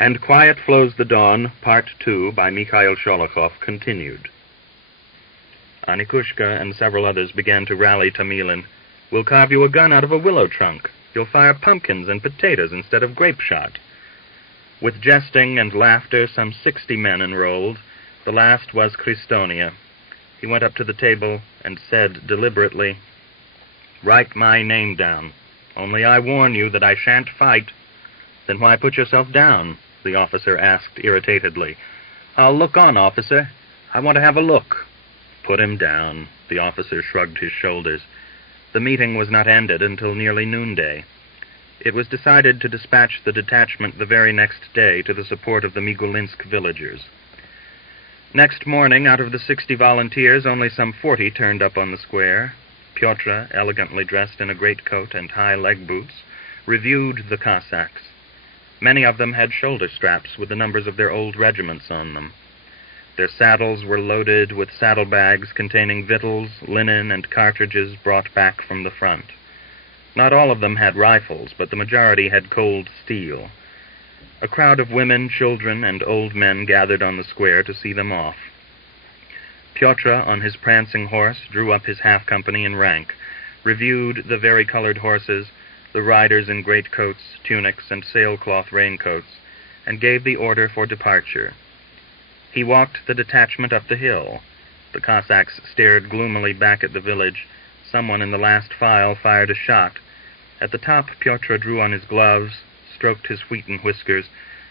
And Quiet Flows the Dawn, Part 2, by Mikhail Sholokhov, continued. Anikushka and several others began to rally Tamilin. "We'll carve you a gun out of a willow trunk. You'll fire pumpkins and potatoes instead of grape shot." With jesting and laughter, some 60 men enrolled. The last was Kristonia. He went up to the table and said deliberately, "Write my name down. Only I warn you that I shan't fight." "Then why put yourself down?" the officer asked irritatedly. "I'll look on, officer. I want to have a look." "Put him down." The officer shrugged his shoulders. The meeting was not ended until nearly noonday. It was decided to dispatch the detachment the very next day to the support of the Migulinsk villagers. Next morning, out of the 60 volunteers, only some 40 turned up on the square. Pyotr, elegantly dressed in a greatcoat and high leg boots, reviewed the Cossacks. Many of them had shoulder straps with the numbers of their old regiments on them. Their saddles were loaded with saddlebags containing victuals, linen, and cartridges brought back from the front. Not all of them had rifles, but the majority had cold steel. A crowd of women, children, and old men gathered on the square to see them off. Pyotr, on his prancing horse, drew up his half-company in rank, reviewed the vari-colored horses, the riders in greatcoats, tunics, and sailcloth raincoats, and gave the order for departure. He walked the detachment up the hill. The Cossacks stared gloomily back at the village. Someone in the last file fired a shot. At the top, Pyotr drew on his gloves, stroked his wheaten whiskers,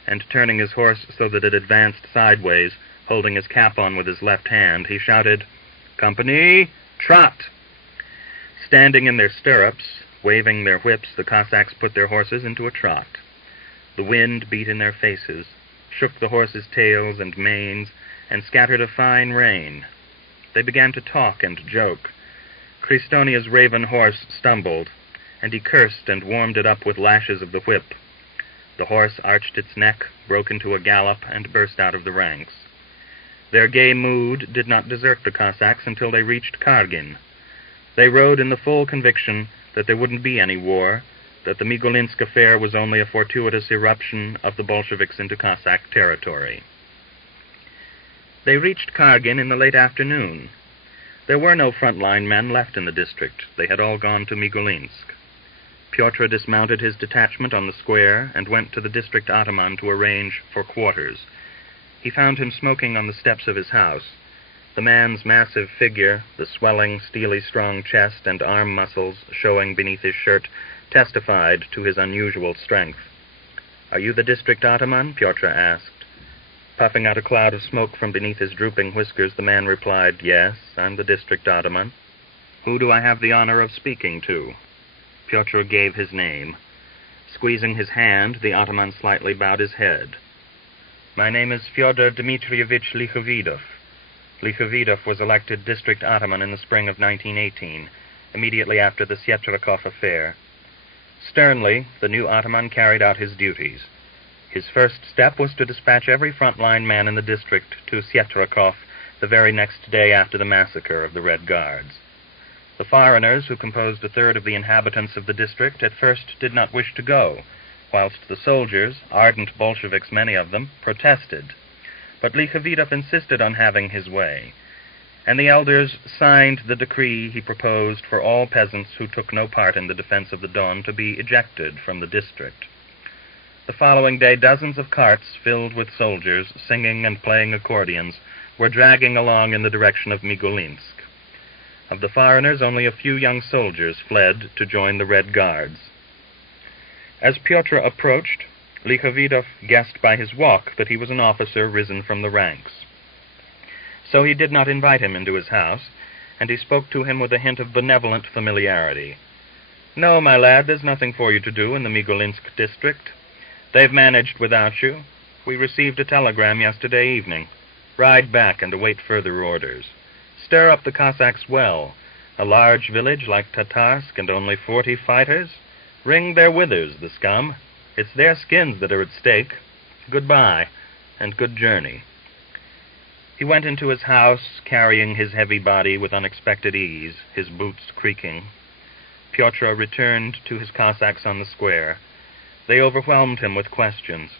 and turning his horse so that it advanced sideways, holding his cap on with his left hand, he shouted, "Company, trot!" Standing in their stirrups, waving their whips, the Cossacks put their horses into a trot. The wind beat in their faces, shook the horses' tails and manes, and scattered a fine rain. They began to talk and joke. Kristonia's raven horse stumbled, and he cursed and warmed it up with lashes of the whip. The horse arched its neck, broke into a gallop, and burst out of the ranks. Their gay mood did not desert the Cossacks until they reached Kargin. They rode in the full conviction that there wouldn't be any war, that the Migulinsk affair was only a fortuitous eruption of the Bolsheviks into Cossack territory. They reached Kargin in the late afternoon. There were no front-line men left in the district. They had all gone to Migulinsk. Pyotr dismounted his detachment on the square and went to the district ataman to arrange for quarters. He found him smoking on the steps of his house. The man's massive figure, the swelling, steely strong chest and arm muscles showing beneath his shirt, testified to his unusual strength. "Are you the district ataman?" Pyotr asked. Puffing out a cloud of smoke from beneath his drooping whiskers, the man replied, "Yes, I'm the district ataman." "Who do I have the honor of speaking to?" Pyotr gave his name. Squeezing his hand, the ataman slightly bowed his head. "My name is Fyodor Dmitrievich Likhovidov. Likhovidov was elected district ataman in the spring of 1918, immediately after the Syetrakhov affair. Sternly, the new ataman carried out his duties. His first step was to dispatch every front-line man in the district to Syetrakhov the very next day after the massacre of the Red Guards. The foreigners, who composed a third of the inhabitants of the district, at first did not wish to go, whilst the soldiers, ardent Bolsheviks many of them, protested. But Likhovidov insisted on having his way, and the elders signed the decree he proposed for all peasants who took no part in the defense of the Don to be ejected from the district. The following day, dozens of carts filled with soldiers, singing and playing accordions, were dragging along in the direction of Migulinsk. Of the foreigners, only a few young soldiers fled to join the Red Guards. As Pyotr approached, Likhovidov guessed by his walk that he was an officer risen from the ranks. So he did not invite him into his house, and he spoke to him with a hint of benevolent familiarity. "No, my lad, there's nothing for you to do in the Migulinsk district. They've managed without you. We received a telegram yesterday evening. Ride back and await further orders. Stir up the Cossacks well. A large village like Tatarsk and only 40 fighters? Wring their withers, the scum. It's their skins that are at stake. Goodbye, and good journey." He went into his house, carrying his heavy body with unexpected ease, his boots creaking. Pyotr returned to his Cossacks on the square. They overwhelmed him with questions.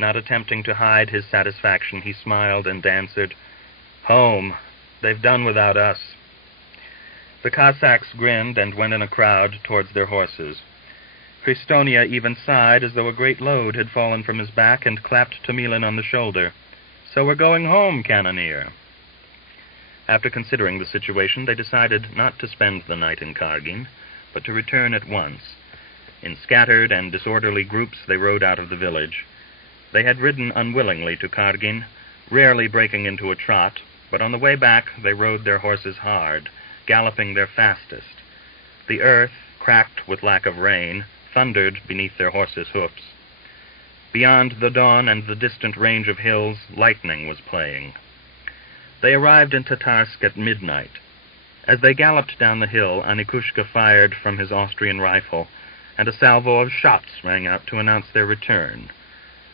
Not attempting to hide his satisfaction, he smiled and answered, "Home. They've done without us." The Cossacks grinned and went in a crowd towards their horses. Christonia even sighed as though a great load had fallen from his back and clapped Tamilin on the shoulder. "So we're going home, cannoneer." After considering the situation, they decided not to spend the night in Kargin, but to return at once. In scattered and disorderly groups they rode out of the village. They had ridden unwillingly to Kargin, rarely breaking into a trot, but on the way back they rode their horses hard, galloping their fastest. The earth, cracked with lack of rain, thundered beneath their horses' hoofs. Beyond the dawn and the distant range of hills, lightning was playing. They arrived in Tatarsk at midnight. As they galloped down the hill, Anikushka fired from his Austrian rifle, and a salvo of shots rang out to announce their return.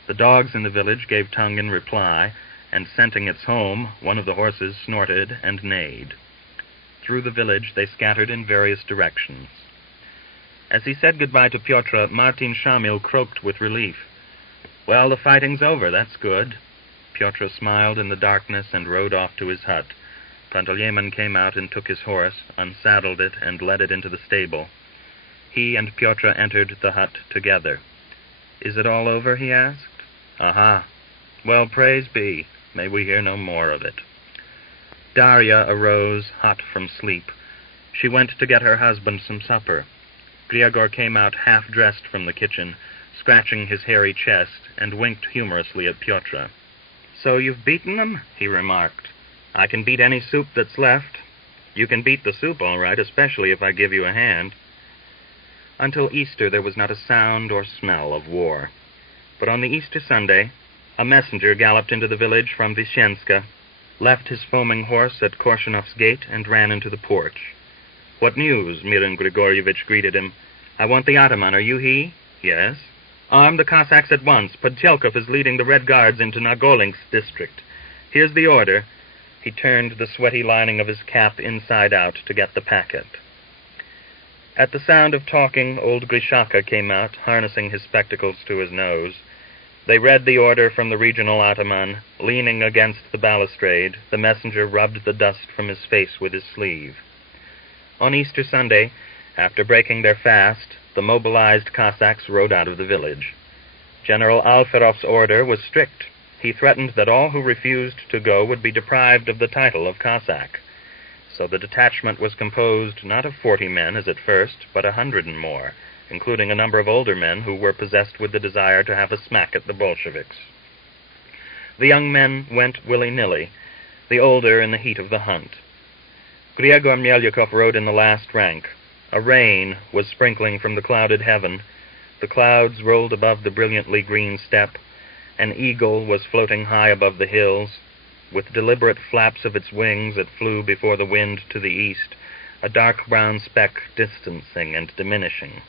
The dogs in the village gave tongue in reply, and scenting its home, one of the horses snorted and neighed. Through the village they scattered in various directions. As he said goodbye to Pyotr, Martin Shamil croaked with relief. "Well, the fighting's over, that's good." Pyotr smiled in the darkness and rode off to his hut. Panteleimon came out and took his horse, unsaddled it, and led it into the stable. He and Pyotr entered the hut together. "Is it all over?" he asked. "Aha. Well, praise be. May we hear no more of it." Darya arose, hot from sleep. She went to get her husband some supper. Griagor came out half-dressed from the kitchen, scratching his hairy chest, and winked humorously at Pyotr. "So you've beaten them?" he remarked. "I can beat any soup that's left. You can beat the soup all right, especially if I give you a hand." Until Easter there was not a sound or smell of war. But on the Easter Sunday, a messenger galloped into the village from Vishenska, left his foaming horse at Korshunov's gate, and ran into the porch. "What news?" Mirin Grigorievich greeted him. "I want the ataman. Are you he?" "Yes." "Arm the Cossacks at once. Podchelkov is leading the Red Guards into Nagolinsk district. Here's the order." He turned the sweaty lining of his cap inside out to get the packet. At the sound of talking, old Grishaka came out, harnessing his spectacles to his nose. They read the order from the regional ataman. Leaning against the balustrade, the messenger rubbed the dust from his face with his sleeve. On Easter Sunday, after breaking their fast, the mobilized Cossacks rode out of the village. General Alferov's order was strict. He threatened that all who refused to go would be deprived of the title of Cossack. So the detachment was composed not of 40 men, as at first, but 100 and more, including a number of older men who were possessed with the desire to have a smack at the Bolsheviks. The young men went willy-nilly, the older in the heat of the hunt. Griagor Melyukov rode in the last rank. A rain was sprinkling from the clouded heaven. The clouds rolled above the brilliantly green steppe. An eagle was floating high above the hills. With deliberate flaps of its wings it flew before the wind to the east, a dark brown speck distancing and diminishing.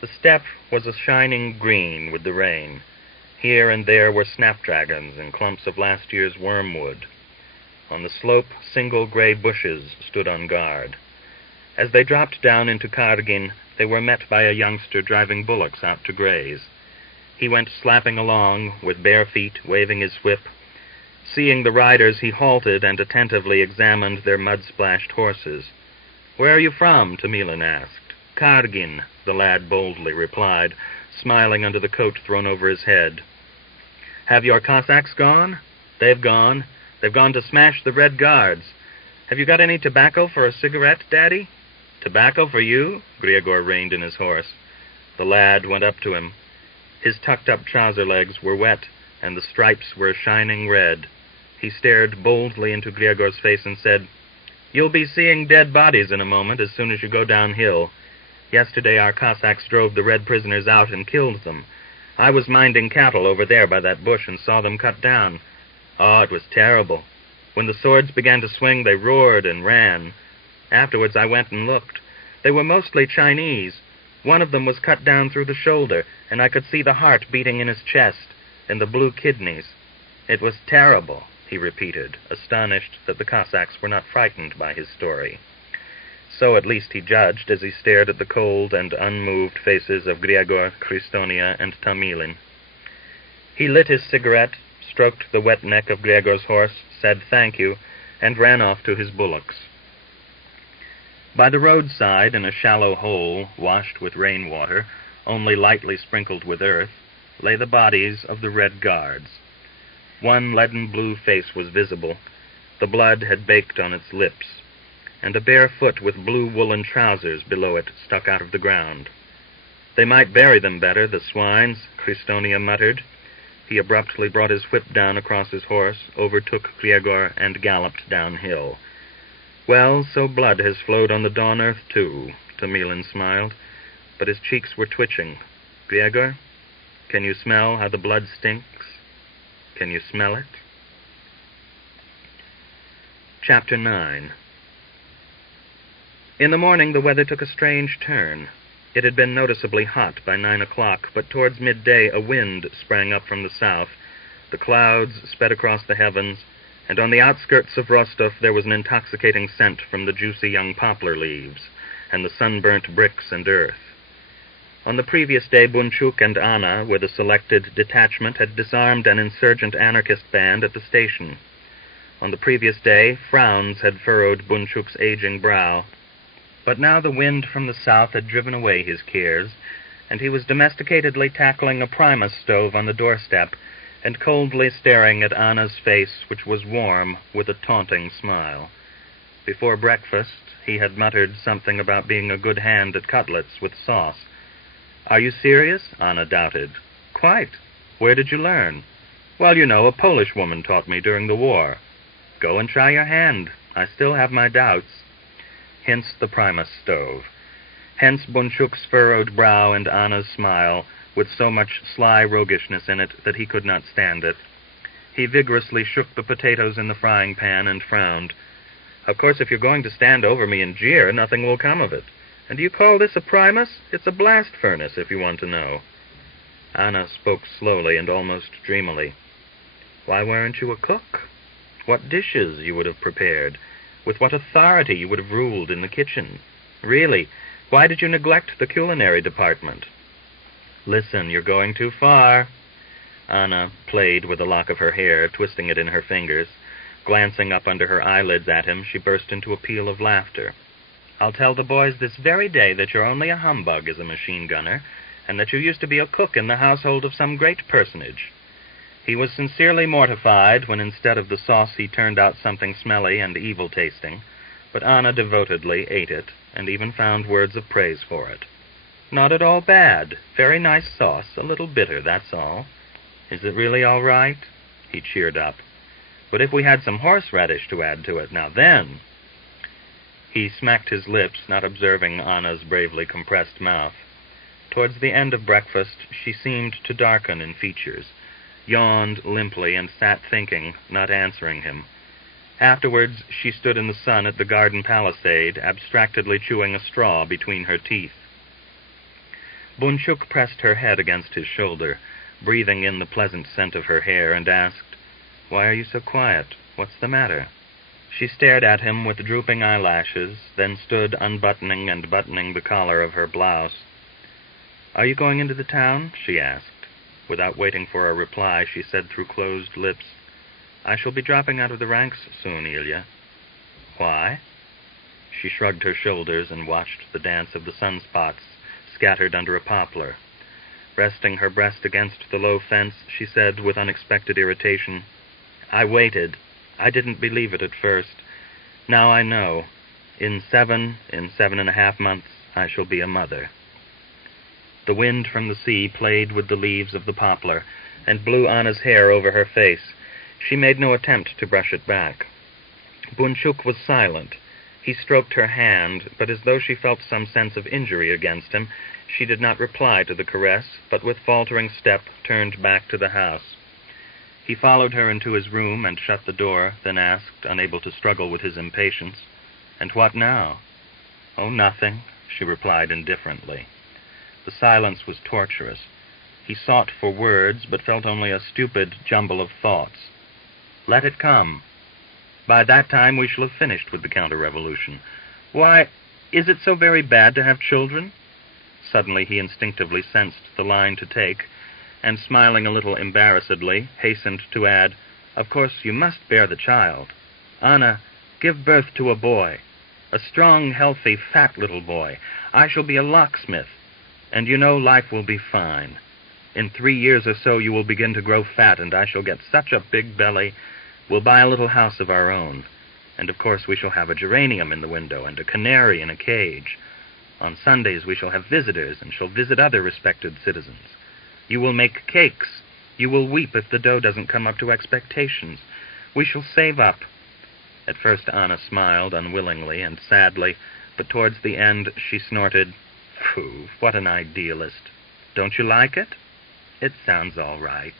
The steppe was a shining green with the rain. Here and there were snapdragons and clumps of last year's wormwood. On the slope, single gray bushes stood on guard. As they dropped down into Kargin, they were met by a youngster driving bullocks out to graze. He went slapping along, with bare feet, waving his whip. Seeing the riders, he halted and attentively examined their mud-splashed horses. "Where are you from?" Tamilin asked. "Kargin," the lad boldly replied, smiling under the coat thrown over his head. "Have your Cossacks gone?" "They've gone. They've gone to smash the Red Guards. Have you got any tobacco for a cigarette, Daddy?" "Tobacco for you?" Griagor reined in his horse. The lad went up to him. His tucked-up trouser legs were wet, and the stripes were shining red. He stared boldly into Griagor's face and said, "You'll be seeing dead bodies in a moment as soon as you go downhill. Yesterday our Cossacks drove the red prisoners out and killed them. I was minding cattle over there by that bush and saw them cut down. Oh, it was terrible. When the swords began to swing, they roared and ran. Afterwards I went and looked. They were mostly Chinese. One of them was cut down through the shoulder, and I could see the heart beating in his chest, and the blue kidneys. It was terrible," he repeated, astonished that the Cossacks were not frightened by his story. So at least he judged as he stared at the cold and unmoved faces of Griagor, Christonia, and Tamilin. He lit his cigarette, stroked the wet neck of Gregor's horse, said thank you, and ran off to his bullocks. By the roadside, in a shallow hole washed with rainwater, only lightly sprinkled with earth, lay the bodies of the Red Guards. One leaden-blue face was visible. The blood had baked on its lips, and a bare foot with blue woolen trousers below it stuck out of the ground. They might bury them better, the swines, Christonia muttered. He abruptly brought his whip down across his horse, overtook Gregor, and galloped downhill. Well, so blood has flowed on the dawn earth, too, Tamilin smiled, but his cheeks were twitching. Gregor, can you smell how the blood stinks? Can you smell it? Chapter 9. In the morning the weather took a strange turn. It had been noticeably hot by 9 o'clock, but towards midday a wind sprang up from the south. The clouds sped across the heavens, and on the outskirts of Rostov there was an intoxicating scent from the juicy young poplar leaves and the sunburnt bricks and earth. On the previous day, Bunchuk and Anna, with a selected detachment, had disarmed an insurgent anarchist band at the station. On the previous day, frowns had furrowed Bunchuk's aging brow. But now the wind from the south had driven away his cares, and he was domesticatedly tackling a Primus stove on the doorstep and coldly staring at Anna's face, which was warm with a taunting smile. Before breakfast, he had muttered something about being a good hand at cutlets with sauce. "Are you serious?" Anna doubted. "Quite. Where did you learn?" "Well, you know, a Polish woman taught me during the war." "Go and try your hand. I still have my doubts." Hence the Primus stove. Hence Bunchuk's furrowed brow and Anna's smile, with so much sly roguishness in it that he could not stand it. He vigorously shook the potatoes in the frying pan and frowned. "Of course, if you're going to stand over me and jeer, nothing will come of it. And do you call this a Primus? It's a blast furnace, if you want to know." Anna spoke slowly and almost dreamily. "Why weren't you a cook? What dishes you would have prepared, with what authority you would have ruled in the kitchen. Really, why did you neglect the culinary department?" "Listen, you're going too far." Anna played with a lock of her hair, twisting it in her fingers. Glancing up under her eyelids at him, she burst into a peal of laughter. "I'll tell the boys this very day that you're only a humbug as a machine gunner, and that you used to be a cook in the household of some great personage." He was sincerely mortified when instead of the sauce he turned out something smelly and evil-tasting, but Anna devotedly ate it, and even found words of praise for it. "Not at all bad. Very nice sauce, a little bitter, that's all." "Is it really all right?" He cheered up. "But if we had some horseradish to add to it, now then—" He smacked his lips, not observing Anna's bravely compressed mouth. Towards the end of breakfast, she seemed to darken in features, yawned limply, and sat thinking, not answering him. Afterwards, she stood in the sun at the garden palisade, abstractedly chewing a straw between her teeth. Bunchuk pressed her head against his shoulder, breathing in the pleasant scent of her hair, and asked, "Why are you so quiet? What's the matter?" She stared at him with drooping eyelashes, then stood unbuttoning and buttoning the collar of her blouse. "Are you going into the town?" she asked. Without waiting for a reply, she said through closed lips, "I shall be dropping out of the ranks soon, Ilya." "Why?" She shrugged her shoulders and watched the dance of the sunspots scattered under a poplar. Resting her breast against the low fence, she said with unexpected irritation, "I waited. I didn't believe it at first. Now I know. In 7.5 months, I shall be a mother." The wind from the sea played with the leaves of the poplar and blew Anna's hair over her face. She made no attempt to brush it back. Bunchuk was silent. He stroked her hand, but as though she felt some sense of injury against him, she did not reply to the caress, but with faltering step turned back to the house. He followed her into his room and shut the door, then asked, unable to struggle with his impatience, "And what now?" "Oh, nothing," she replied indifferently. The silence was torturous. He sought for words, but felt only a stupid jumble of thoughts. "Let it come. By that time we shall have finished with the counter-revolution. Why, is it so very bad to have children?" Suddenly he instinctively sensed the line to take. and smiling a little embarrassedly, hastened to add, "Of course you must bear the child. Anna, give birth to a boy. A strong, healthy, fat little boy. I shall be a locksmith, and you know life will be fine. In 3 years or so you will begin to grow fat, and I shall get such a big belly. We'll buy a little house of our own. And of course we shall have a geranium in the window and a canary in a cage. On Sundays we shall have visitors and shall visit other respected citizens. You will make cakes. You will weep if the dough doesn't come up to expectations. We shall save up." At first Anna smiled unwillingly and sadly, but towards the end she snorted, "Pooh, what an idealist. Don't you like it? It sounds all right."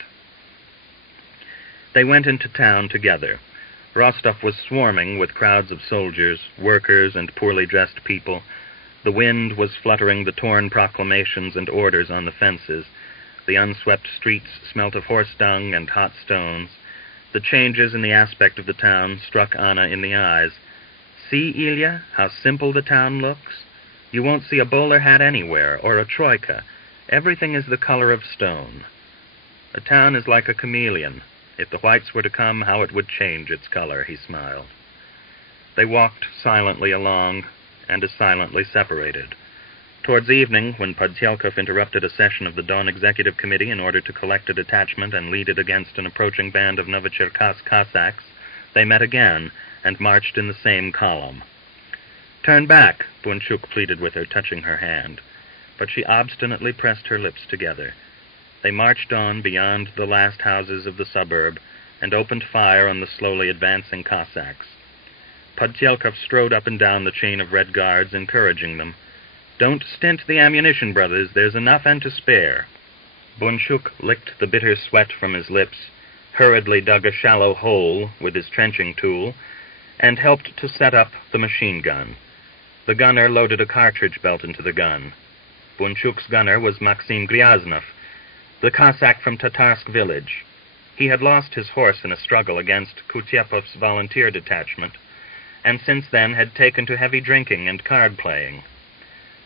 They went into town together. Rostov was swarming with crowds of soldiers, workers, and poorly dressed people. The wind was fluttering the torn proclamations and orders on the fences. The unswept streets smelt of horse dung and hot stones. The changes in the aspect of the town struck Anna in the eyes. "See, Ilya, how simple the town looks? You won't see a bowler hat anywhere, or a troika. Everything is the color of stone. A town is like a chameleon. If the whites were to come, how it would change its color," he smiled. They walked silently along, and as silently separated. Towards evening, when Podtyelkov interrupted a session of the Don Executive Committee in order to collect a detachment and lead it against an approaching band of Novocherkask Cossacks, they met again and marched in the same column. "Turn back," Bunchuk pleaded with her, touching her hand. But she obstinately pressed her lips together. They marched on beyond the last houses of the suburb and opened fire on the slowly advancing Cossacks. Podtyelkov strode up and down the chain of Red Guards, encouraging them. "Don't stint the ammunition, brothers. There's enough and to spare." Bunchuk licked the bitter sweat from his lips, hurriedly dug a shallow hole with his trenching tool, and helped to set up the machine gun. The gunner loaded a cartridge belt into the gun. Bunchuk's gunner was Maxim Gryaznov, the Cossack from Tatarsk village. He had lost his horse in a struggle against Kutyepov's volunteer detachment, and since then had taken to heavy drinking and card-playing.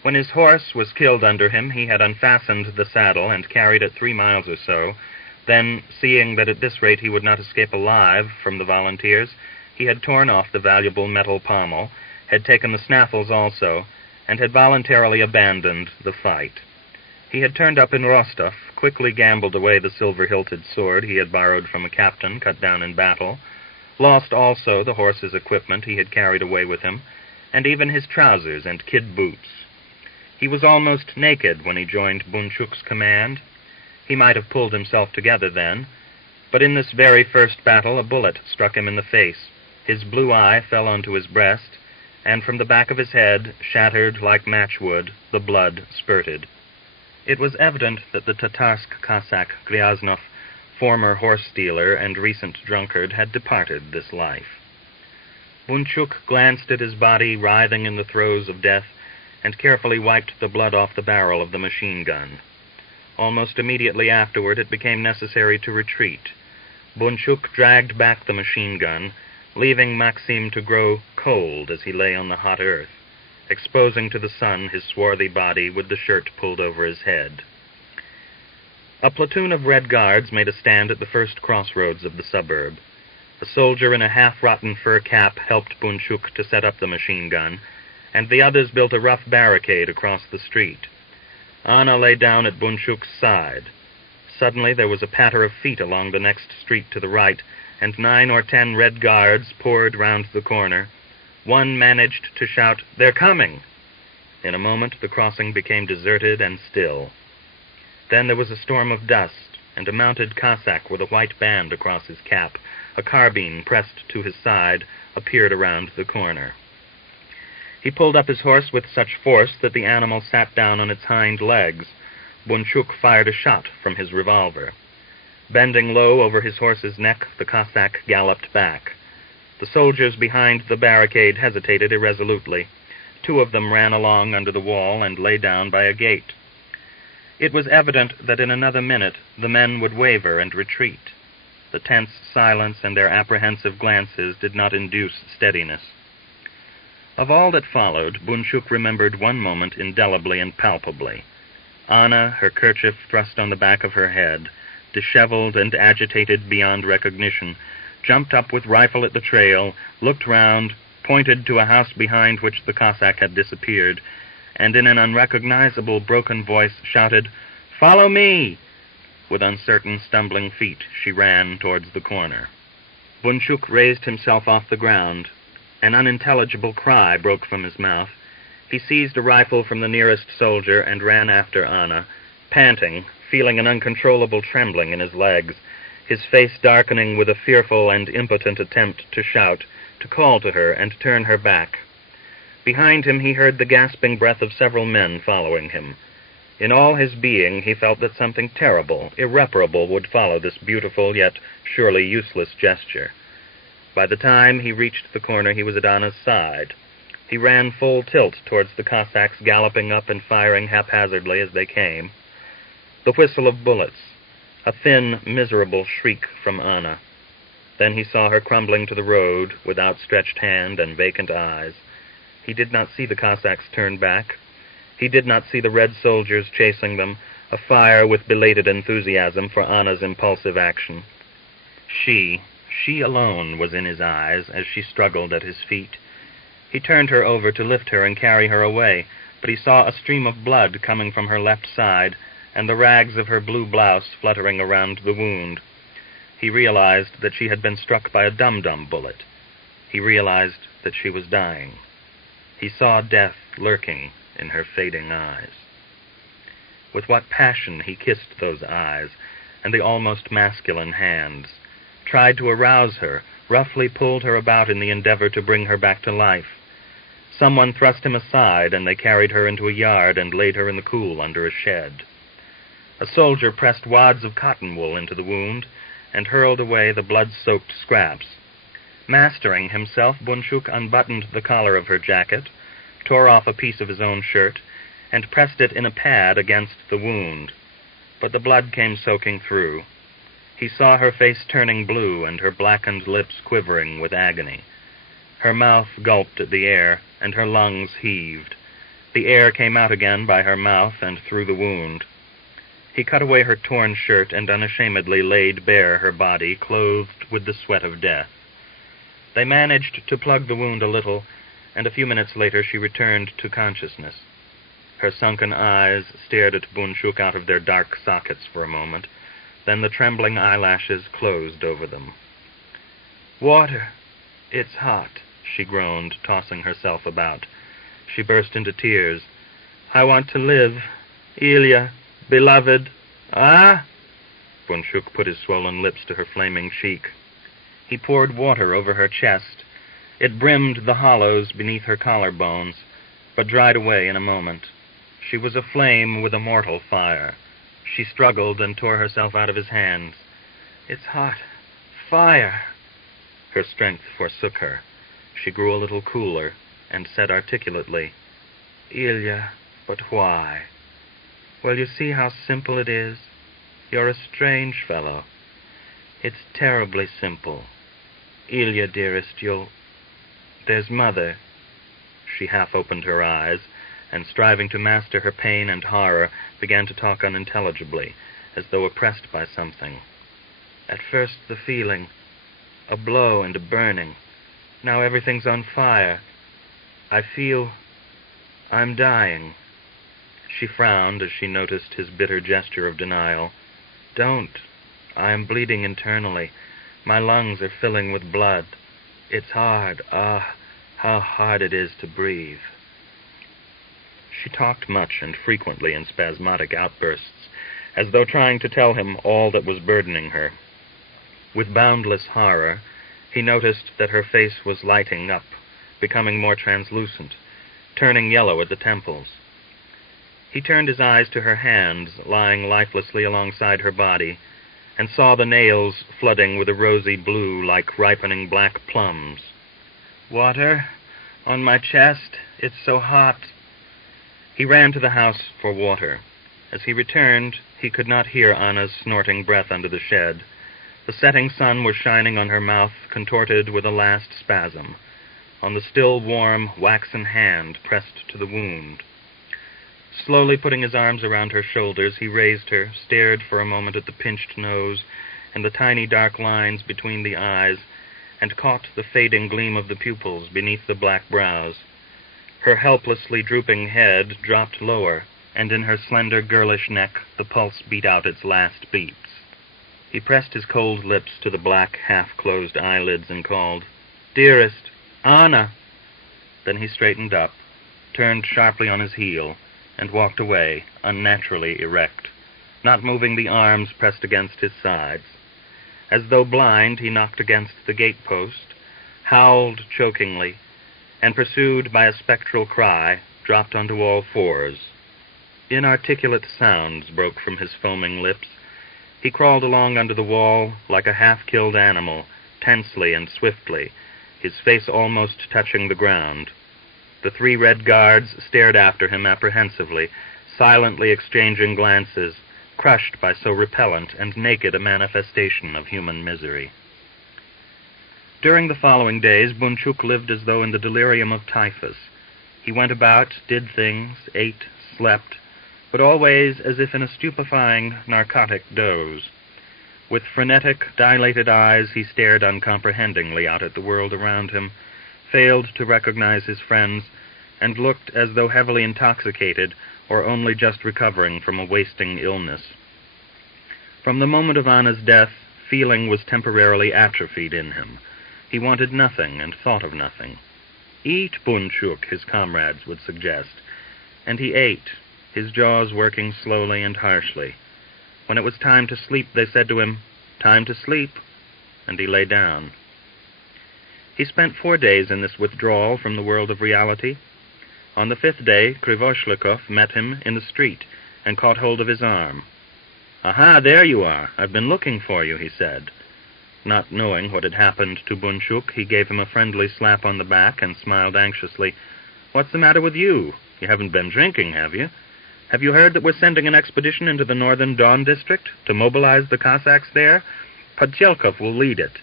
When his horse was killed under him, he had unfastened the saddle and carried it 3 miles or so. Then, seeing that at this rate he would not escape alive from the volunteers, he had torn off the valuable metal pommel, had taken the snaffles also, and had voluntarily abandoned the fight. He had turned up in Rostov, quickly gambled away the silver-hilted sword he had borrowed from a captain cut down in battle, lost also the horse's equipment he had carried away with him, and even his trousers and kid boots. He was almost naked when he joined Bunchuk's command. He might have pulled himself together then, but in this very first battle a bullet struck him in the face. His blue eye fell onto his breast, and from the back of his head, shattered like matchwood, the blood spurted. It was evident that the Tatarsk Cossack Gryaznov, former horse-stealer and recent drunkard, had departed this life. Bunchuk glanced at his body writhing in the throes of death, and carefully wiped the blood off the barrel of the machine gun. Almost immediately afterward it became necessary to retreat. Bunchuk dragged back the machine gun, leaving Maxim to grow cold as he lay on the hot earth, exposing to the sun his swarthy body with the shirt pulled over his head. A platoon of Red Guards made a stand at the first crossroads of the suburb. A soldier in a half-rotten fur cap helped Bunchuk to set up the machine gun, and the others built a rough barricade across the street. Anna lay down at Bunchuk's side. Suddenly there was a patter of feet along the next street to the right, and 9 or 10 Red Guards poured round the corner. One managed to shout, "They're coming!" In a moment the crossing became deserted and still. Then there was a storm of dust, and a mounted Cossack with a white band across his cap, a carbine pressed to his side, appeared around the corner. He pulled up his horse with such force that the animal sat down on its hind legs. Bunchuk fired a shot from his revolver. Bending low over his horse's neck, the Cossack galloped back. The soldiers behind the barricade hesitated irresolutely. 2 of them ran along under the wall and lay down by a gate. It was evident that in another minute the men would waver and retreat. The tense silence and their apprehensive glances did not induce steadiness. Of all that followed, Bunchuk remembered one moment indelibly and palpably. Anna, her kerchief thrust on the back of her head, disheveled and agitated beyond recognition, jumped up with rifle at the trail, looked round, pointed to a house behind which the Cossack had disappeared, and in an unrecognizable, broken voice shouted, "Follow me!" With uncertain, stumbling feet, she ran towards the corner. Bunchuk raised himself off the ground. An unintelligible cry broke from his mouth. He seized a rifle from the nearest soldier and ran after Anna, panting, feeling an uncontrollable trembling in his legs, his face darkening with a fearful and impotent attempt to shout, to call to her and turn her back. Behind him he heard the gasping breath of several men following him. In all his being he felt that something terrible, irreparable, would follow this beautiful yet surely useless gesture. By the time he reached the corner he was at Anna's side. He ran full tilt towards the Cossacks galloping up and firing haphazardly as they came. The whistle of bullets, a thin, miserable shriek from Anna. Then he saw her crumbling to the road with outstretched hand and vacant eyes. He did not see the Cossacks turn back. He did not see the red soldiers chasing them, afire with belated enthusiasm for Anna's impulsive action. She alone was in his eyes as she struggled at his feet. He turned her over to lift her and carry her away, but he saw a stream of blood coming from her left side and the rags of her blue blouse fluttering around the wound. He realized that she had been struck by a dum-dum bullet. He realized that she was dying. He saw death lurking in her fading eyes. With what passion he kissed those eyes and the almost masculine hands, tried to arouse her, roughly pulled her about in the endeavor to bring her back to life. Someone thrust him aside, and they carried her into a yard and laid her in the cool under a shed. A soldier pressed wads of cotton wool into the wound and hurled away the blood-soaked scraps. Mastering himself, Bunchuk unbuttoned the collar of her jacket, tore off a piece of his own shirt, and pressed it in a pad against the wound. But the blood came soaking through. He saw her face turning blue and her blackened lips quivering with agony. Her mouth gulped at the air, and her lungs heaved. The air came out again by her mouth and through the wound. He cut away her torn shirt and unashamedly laid bare her body, clothed with the sweat of death. They managed to plug the wound a little, and a few minutes later she returned to consciousness. Her sunken eyes stared at Bunchuk out of their dark sockets for a moment. Then the trembling eyelashes closed over them. "Water! It's hot," she groaned, tossing herself about. She burst into tears. "I want to live. Ilya, beloved." "Ah?" Bunchuk put his swollen lips to her flaming cheek. He poured water over her chest. It brimmed the hollows beneath her collarbones, but dried away in a moment. She was aflame with a mortal fire. She struggled and tore herself out of his hands. "It's hot. Fire!" Her strength forsook her. She grew a little cooler and said articulately, "Ilya, but why?" "Well, you see how simple it is. You're a strange fellow. It's terribly simple. Ilya, dearest, there's Mother." She half opened her eyes, and striving to master her pain and horror, began to talk unintelligibly, as though oppressed by something. "At first the feeling, a blow and a burning. Now everything's on fire. I feel I'm dying." She frowned as she noticed his bitter gesture of denial. "Don't. I am bleeding internally. My lungs are filling with blood. It's hard. Ah, how hard it is to breathe." She talked much and frequently in spasmodic outbursts, as though trying to tell him all that was burdening her. With boundless horror, he noticed that her face was lighting up, becoming more translucent, turning yellow at the temples. He turned his eyes to her hands, lying lifelessly alongside her body, and saw the nails flooding with a rosy blue like ripening black plums. "Water? On my chest? It's so hot." He ran to the house for water. As he returned, he could not hear Anna's snorting breath under the shed. The setting sun was shining on her mouth, contorted with a last spasm, on the still warm, waxen hand pressed to the wound. Slowly putting his arms around her shoulders, he raised her, stared for a moment at the pinched nose and the tiny dark lines between the eyes, and caught the fading gleam of the pupils beneath the black brows. Her helplessly drooping head dropped lower, and in her slender, girlish neck the pulse beat out its last beats. He pressed his cold lips to the black, half-closed eyelids and called, "Dearest, Anna!" Then he straightened up, turned sharply on his heel, and walked away, unnaturally erect, not moving the arms pressed against his sides. As though blind, he knocked against the gate-post, howled chokingly, and pursued by a spectral cry, dropped onto all fours. Inarticulate sounds broke from his foaming lips. He crawled along under the wall like a half-killed animal, tensely and swiftly, his face almost touching the ground. The 3 red guards stared after him apprehensively, silently exchanging glances, crushed by so repellent and naked a manifestation of human misery. During the following days, Bunchuk lived as though in the delirium of typhus. He went about, did things, ate, slept, but always as if in a stupefying, narcotic doze. With frenetic, dilated eyes, he stared uncomprehendingly out at the world around him, failed to recognize his friends, and looked as though heavily intoxicated or only just recovering from a wasting illness. From the moment of Anna's death, feeling was temporarily atrophied in him. He wanted nothing and thought of nothing. "Eat, Bunchuk," his comrades would suggest, and he ate, his jaws working slowly and harshly. When it was time to sleep, they said to him, "Time to sleep," and he lay down. He spent 4 days in this withdrawal from the world of reality. On the 5th day, Sholokhov met him in the street and caught hold of his arm. "Aha, there you are. I've been looking for you," he said. Not knowing what had happened to Bunchuk, he gave him a friendly slap on the back and smiled anxiously. "What's the matter with you? You haven't been drinking, have you? Have you heard that we're sending an expedition into the northern Don district to mobilize the Cossacks there? Podchelkov will lead it.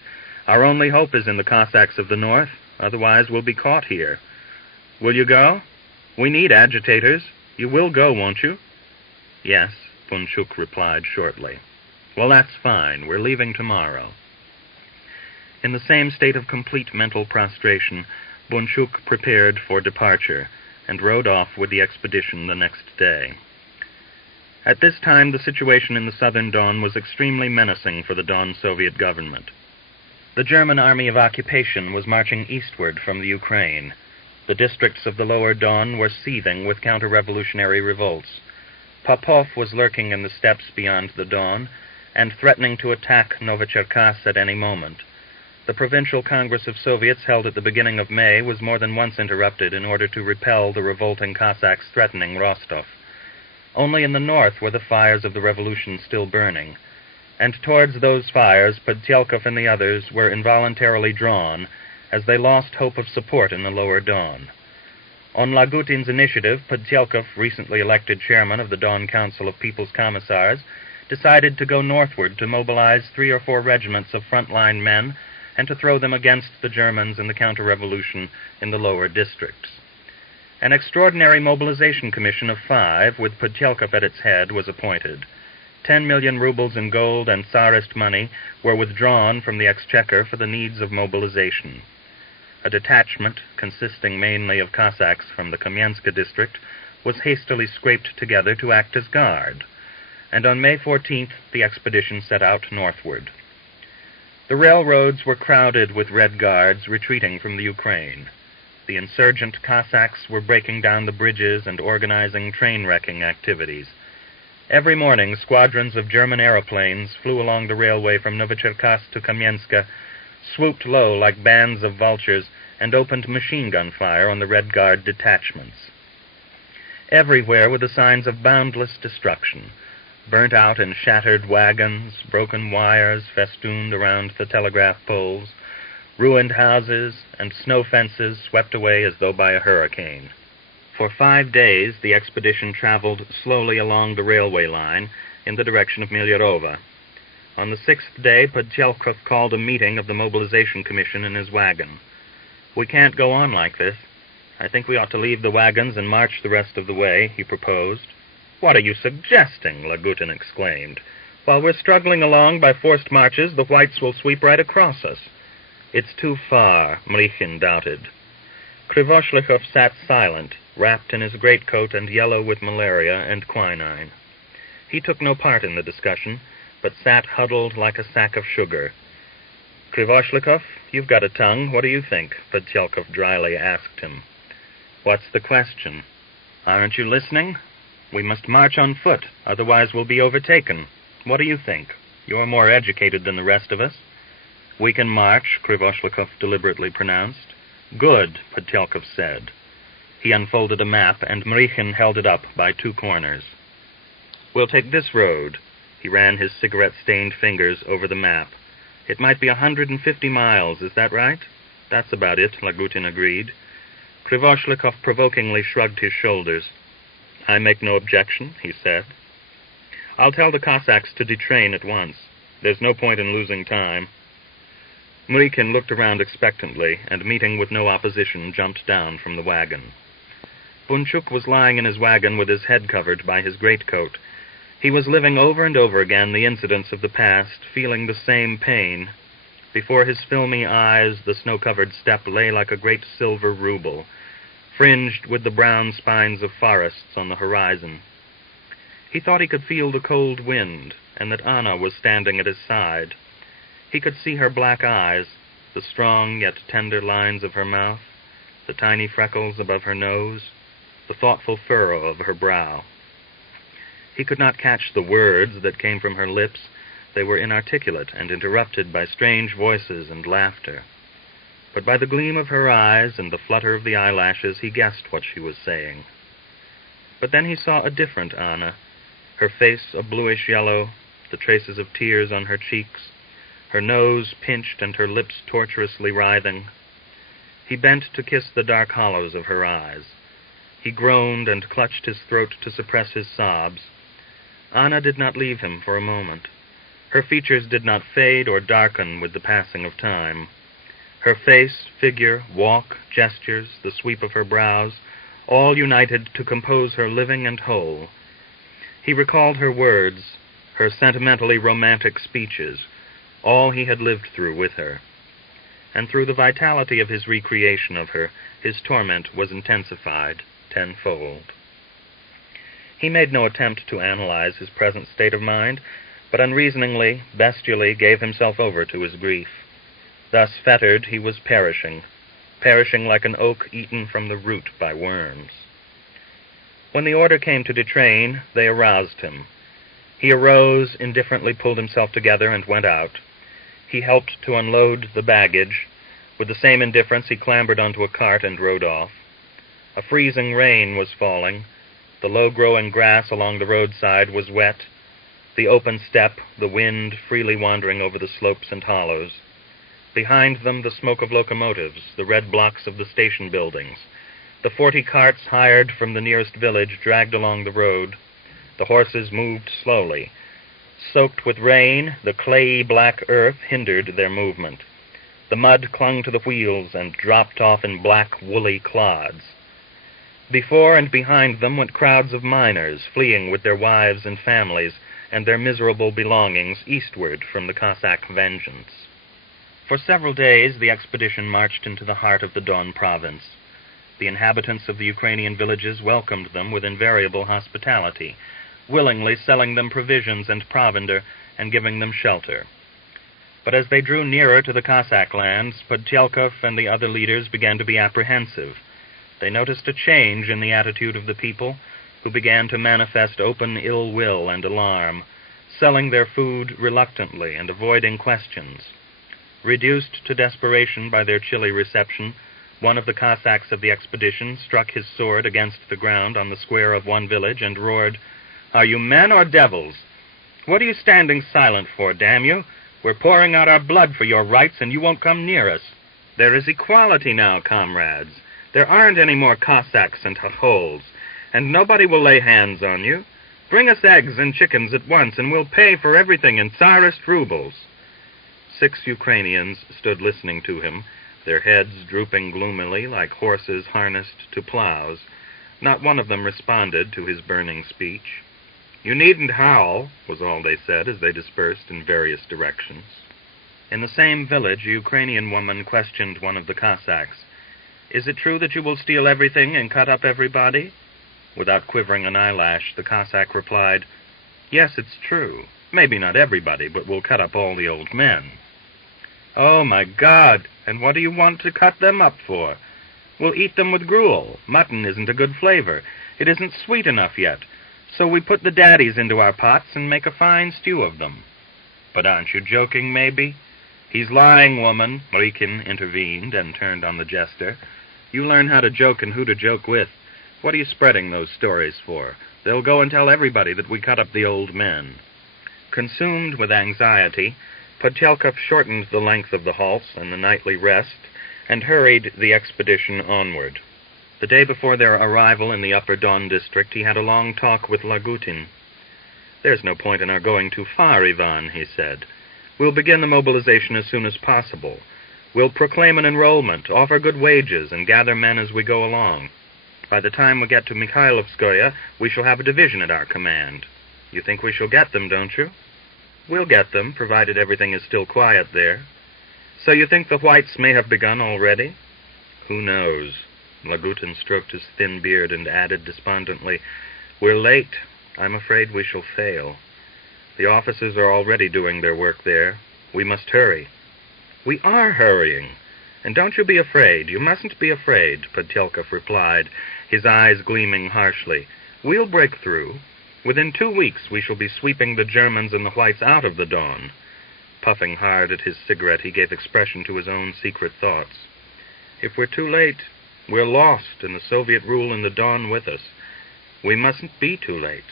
Our only hope is in the Cossacks of the north, otherwise we'll be caught here. Will you go? We need agitators. You will go, won't you?" "Yes," Bunchuk replied shortly. "Well, that's fine. We're leaving tomorrow." In the same state of complete mental prostration, Bunchuk prepared for departure, and rode off with the expedition the next day. At this time, the situation in the southern Don was extremely menacing for the Don Soviet government. The German army of occupation was marching eastward from the Ukraine. The districts of the lower Don were seething with counter-revolutionary revolts. Popov was lurking in the steppes beyond the Don, and threatening to attack Novocherkask at any moment. The Provincial Congress of Soviets held at the beginning of May was more than once interrupted in order to repel the revolting Cossacks threatening Rostov. Only in the north were the fires of the revolution still burning, and towards those fires Podchelkov and the others were involuntarily drawn as they lost hope of support in the lower Don. On Lagutin's initiative, Podchelkov, recently elected chairman of the Don Council of People's Commissars, decided to go northward to mobilize 3 or 4 regiments of front-line men and to throw them against the Germans in the counter-revolution in the lower districts. An extraordinary mobilization commission of 5, with Podchelkov at its head, was appointed. 10 million rubles in gold and Tsarist money were withdrawn from the exchequer for the needs of mobilization. A detachment, consisting mainly of Cossacks from the Kamyanska district, was hastily scraped together to act as guard, and on May 14th the expedition set out northward. The railroads were crowded with Red Guards retreating from the Ukraine. The insurgent Cossacks were breaking down the bridges and organizing train-wrecking activities. Every morning, squadrons of German aeroplanes flew along the railway from Novocherkask to Kamyanska, swooped low like bands of vultures, and opened machine-gun fire on the Red Guard detachments. Everywhere were the signs of boundless destruction. Burnt out and shattered wagons, broken wires festooned around the telegraph poles, ruined houses, and snow fences swept away as though by a hurricane. For 5 days, the expedition traveled slowly along the railway line in the direction of Milyarova. On the 6th day, Podchelkov called a meeting of the Mobilization Commission in his wagon. "We can't go on like this. I think we ought to leave the wagons and march the rest of the way, he proposed. What are you suggesting? Lagutin exclaimed. While we're struggling along by forced marches, the whites will sweep right across us. It's too far, Mrichin doubted. Krivoshlikov sat silent, wrapped in his greatcoat and yellow with malaria and quinine. He took no part in the discussion, but sat huddled like a sack of sugar. Krivoshlikov, you've got a tongue. What do you think? Podtyelkov dryly asked him. What's the question? Aren't you listening? We must march on foot, otherwise we'll be overtaken. What do you think? You're more educated than the rest of us. We can march, Krivoshlikov deliberately pronounced. Good, Podtyelkov said. He unfolded a map, and Mrichin held it up by two corners. We'll take this road. He ran his cigarette-stained fingers over the map. It might be 150 miles, is that right? That's about it, Lagutin agreed. Krivoshlikov provokingly shrugged his shoulders. I make no objection, he said. I'll tell the Cossacks to detrain at once. There's no point in losing time. Mrichin looked around expectantly, and meeting with no opposition, jumped down from the wagon. Bunchuk was lying in his wagon with his head covered by his greatcoat. He was living over and over again the incidents of the past, feeling the same pain. Before his filmy eyes, the snow-covered steppe lay like a great silver ruble, fringed with the brown spines of forests on the horizon. He thought he could feel the cold wind, and that Anna was standing at his side. He could see her black eyes, the strong yet tender lines of her mouth, the tiny freckles above her nose, the thoughtful furrow of her brow. He could not catch the words that came from her lips. They were inarticulate and interrupted by strange voices and laughter. But by the gleam of her eyes and the flutter of the eyelashes, he guessed what she was saying. But then he saw a different Anna, her face a bluish yellow, the traces of tears on her cheeks, her nose pinched and her lips tortuously writhing. He bent to kiss the dark hollows of her eyes. He groaned and clutched his throat to suppress his sobs. Anna did not leave him for a moment. Her features did not fade or darken with the passing of time. Her face, figure, walk, gestures, the sweep of her brows, all united to compose her living and whole. He recalled her words, her sentimentally romantic speeches, all he had lived through with her. And through the vitality of his recreation of her, his torment was intensified tenfold. He made no attempt to analyze his present state of mind, but unreasoningly, bestially gave himself over to his grief. Thus fettered, he was perishing like an oak eaten from the root by worms. When the order came to detrain, they aroused him. He arose, indifferently pulled himself together, and went out. He helped to unload the baggage. With the same indifference, he clambered onto a cart and rode off. A freezing rain was falling. The low-growing grass along the roadside was wet. The open steppe, the wind freely wandering over the slopes and hollows. Behind them, the smoke of locomotives, the red blocks of the station buildings. The 40 carts hired from the nearest village dragged along the road. The horses moved slowly. Soaked with rain, the clayey black earth hindered their movement. The mud clung to the wheels and dropped off in black, woolly clods. Before and behind them went crowds of miners, fleeing with their wives and families and their miserable belongings eastward from the Cossack vengeance. For several days the expedition marched into the heart of the Don province. The inhabitants of the Ukrainian villages welcomed them with invariable hospitality, willingly selling them provisions and provender and giving them shelter. But as they drew nearer to the Cossack lands, Podtyelkov and the other leaders began to be apprehensive. They noticed a change in the attitude of the people, who began to manifest open ill will and alarm, selling their food reluctantly and avoiding questions. Reduced to desperation by their chilly reception, one of the Cossacks of the expedition struck his sword against the ground on the square of one village and roared, "Are you men or devils? What are you standing silent for, damn you? We're pouring out our blood for your rights, and you won't come near us. There is equality now, comrades. There aren't any more Cossacks and Holes, and nobody will lay hands on you. Bring us eggs and chickens at once, and we'll pay for everything in Tsarist rubles." 6 Ukrainians stood listening to him, their heads drooping gloomily like horses harnessed to plows. Not one of them responded to his burning speech. "You needn't howl," was all they said as they dispersed in various directions. In the same village, a Ukrainian woman questioned one of the Cossacks. "Is it true that you will steal everything and cut up everybody?" Without quivering an eyelash, the Cossack replied, "Yes, it's true. Maybe not everybody, but we'll cut up all the old men." "Oh, my God! And what do you want to cut them up for?" "We'll eat them with gruel. Mutton isn't a good flavor. It isn't sweet enough yet. So we put the daddies into our pots and make a fine stew of them." "But aren't you joking, maybe?" "He's lying, woman," Rikin intervened and turned on the jester. "You learn how to joke and who to joke with. What are you spreading those stories for? They'll go and tell everybody that we cut up the old men." Consumed with anxiety, Podchelkov shortened the length of the halts and the nightly rest, and hurried the expedition onward. The day before their arrival in the Upper Don district, he had a long talk with Lagutin. "There's no point in our going too far, Ivan," he said. "We'll begin the mobilization as soon as possible. We'll proclaim an enrollment, offer good wages, and gather men as we go along. By the time we get to Mikhailovskoye, we shall have a division at our command. You think we shall get them, don't you?" "We'll get them, provided everything is still quiet there." "So you think the whites may have begun already?" "Who knows?" Lagutin stroked his thin beard and added despondently, "We're late. I'm afraid we shall fail. The officers are already doing their work there. We must hurry." "We are hurrying. And don't you be afraid. You mustn't be afraid," Podchelkov replied, his eyes gleaming harshly. "We'll break through. Within 2 weeks we shall be sweeping the Germans and the whites out of the Don." Puffing hard at his cigarette, he gave expression to his own secret thoughts. "If we're too late, we're lost, and the Soviet rule in the Don with us. We mustn't be too late.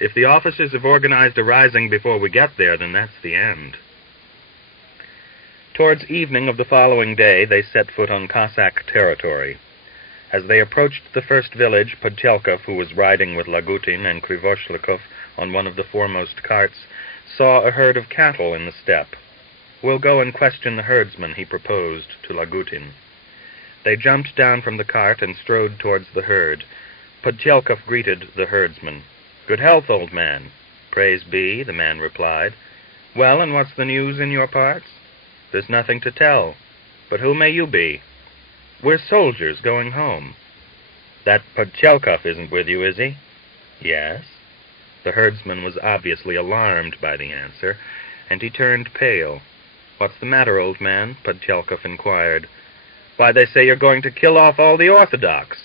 If the officers have organized a rising before we get there, then that's the end." Towards evening of the following day, they set foot on Cossack territory. As they approached the first village, Podchelkov, who was riding with Lagutin and Krivoshlokov on one of the foremost carts, saw a herd of cattle in the steppe. "We'll go and question the herdsman," he proposed to Lagutin. They jumped down from the cart and strode towards the herd. Podchelkov greeted the herdsman. "Good health, old man." "Praise be," the man replied. "Well, and what's the news in your parts?" "There's nothing to tell. But who may you be?" "We're soldiers going home." "That Podchelkov isn't with you, is he?" "Yes." The herdsman was obviously alarmed by the answer, and he turned pale. "What's the matter, old man?" Podchelkov inquired. "Why, they say you're going to kill off all the Orthodox."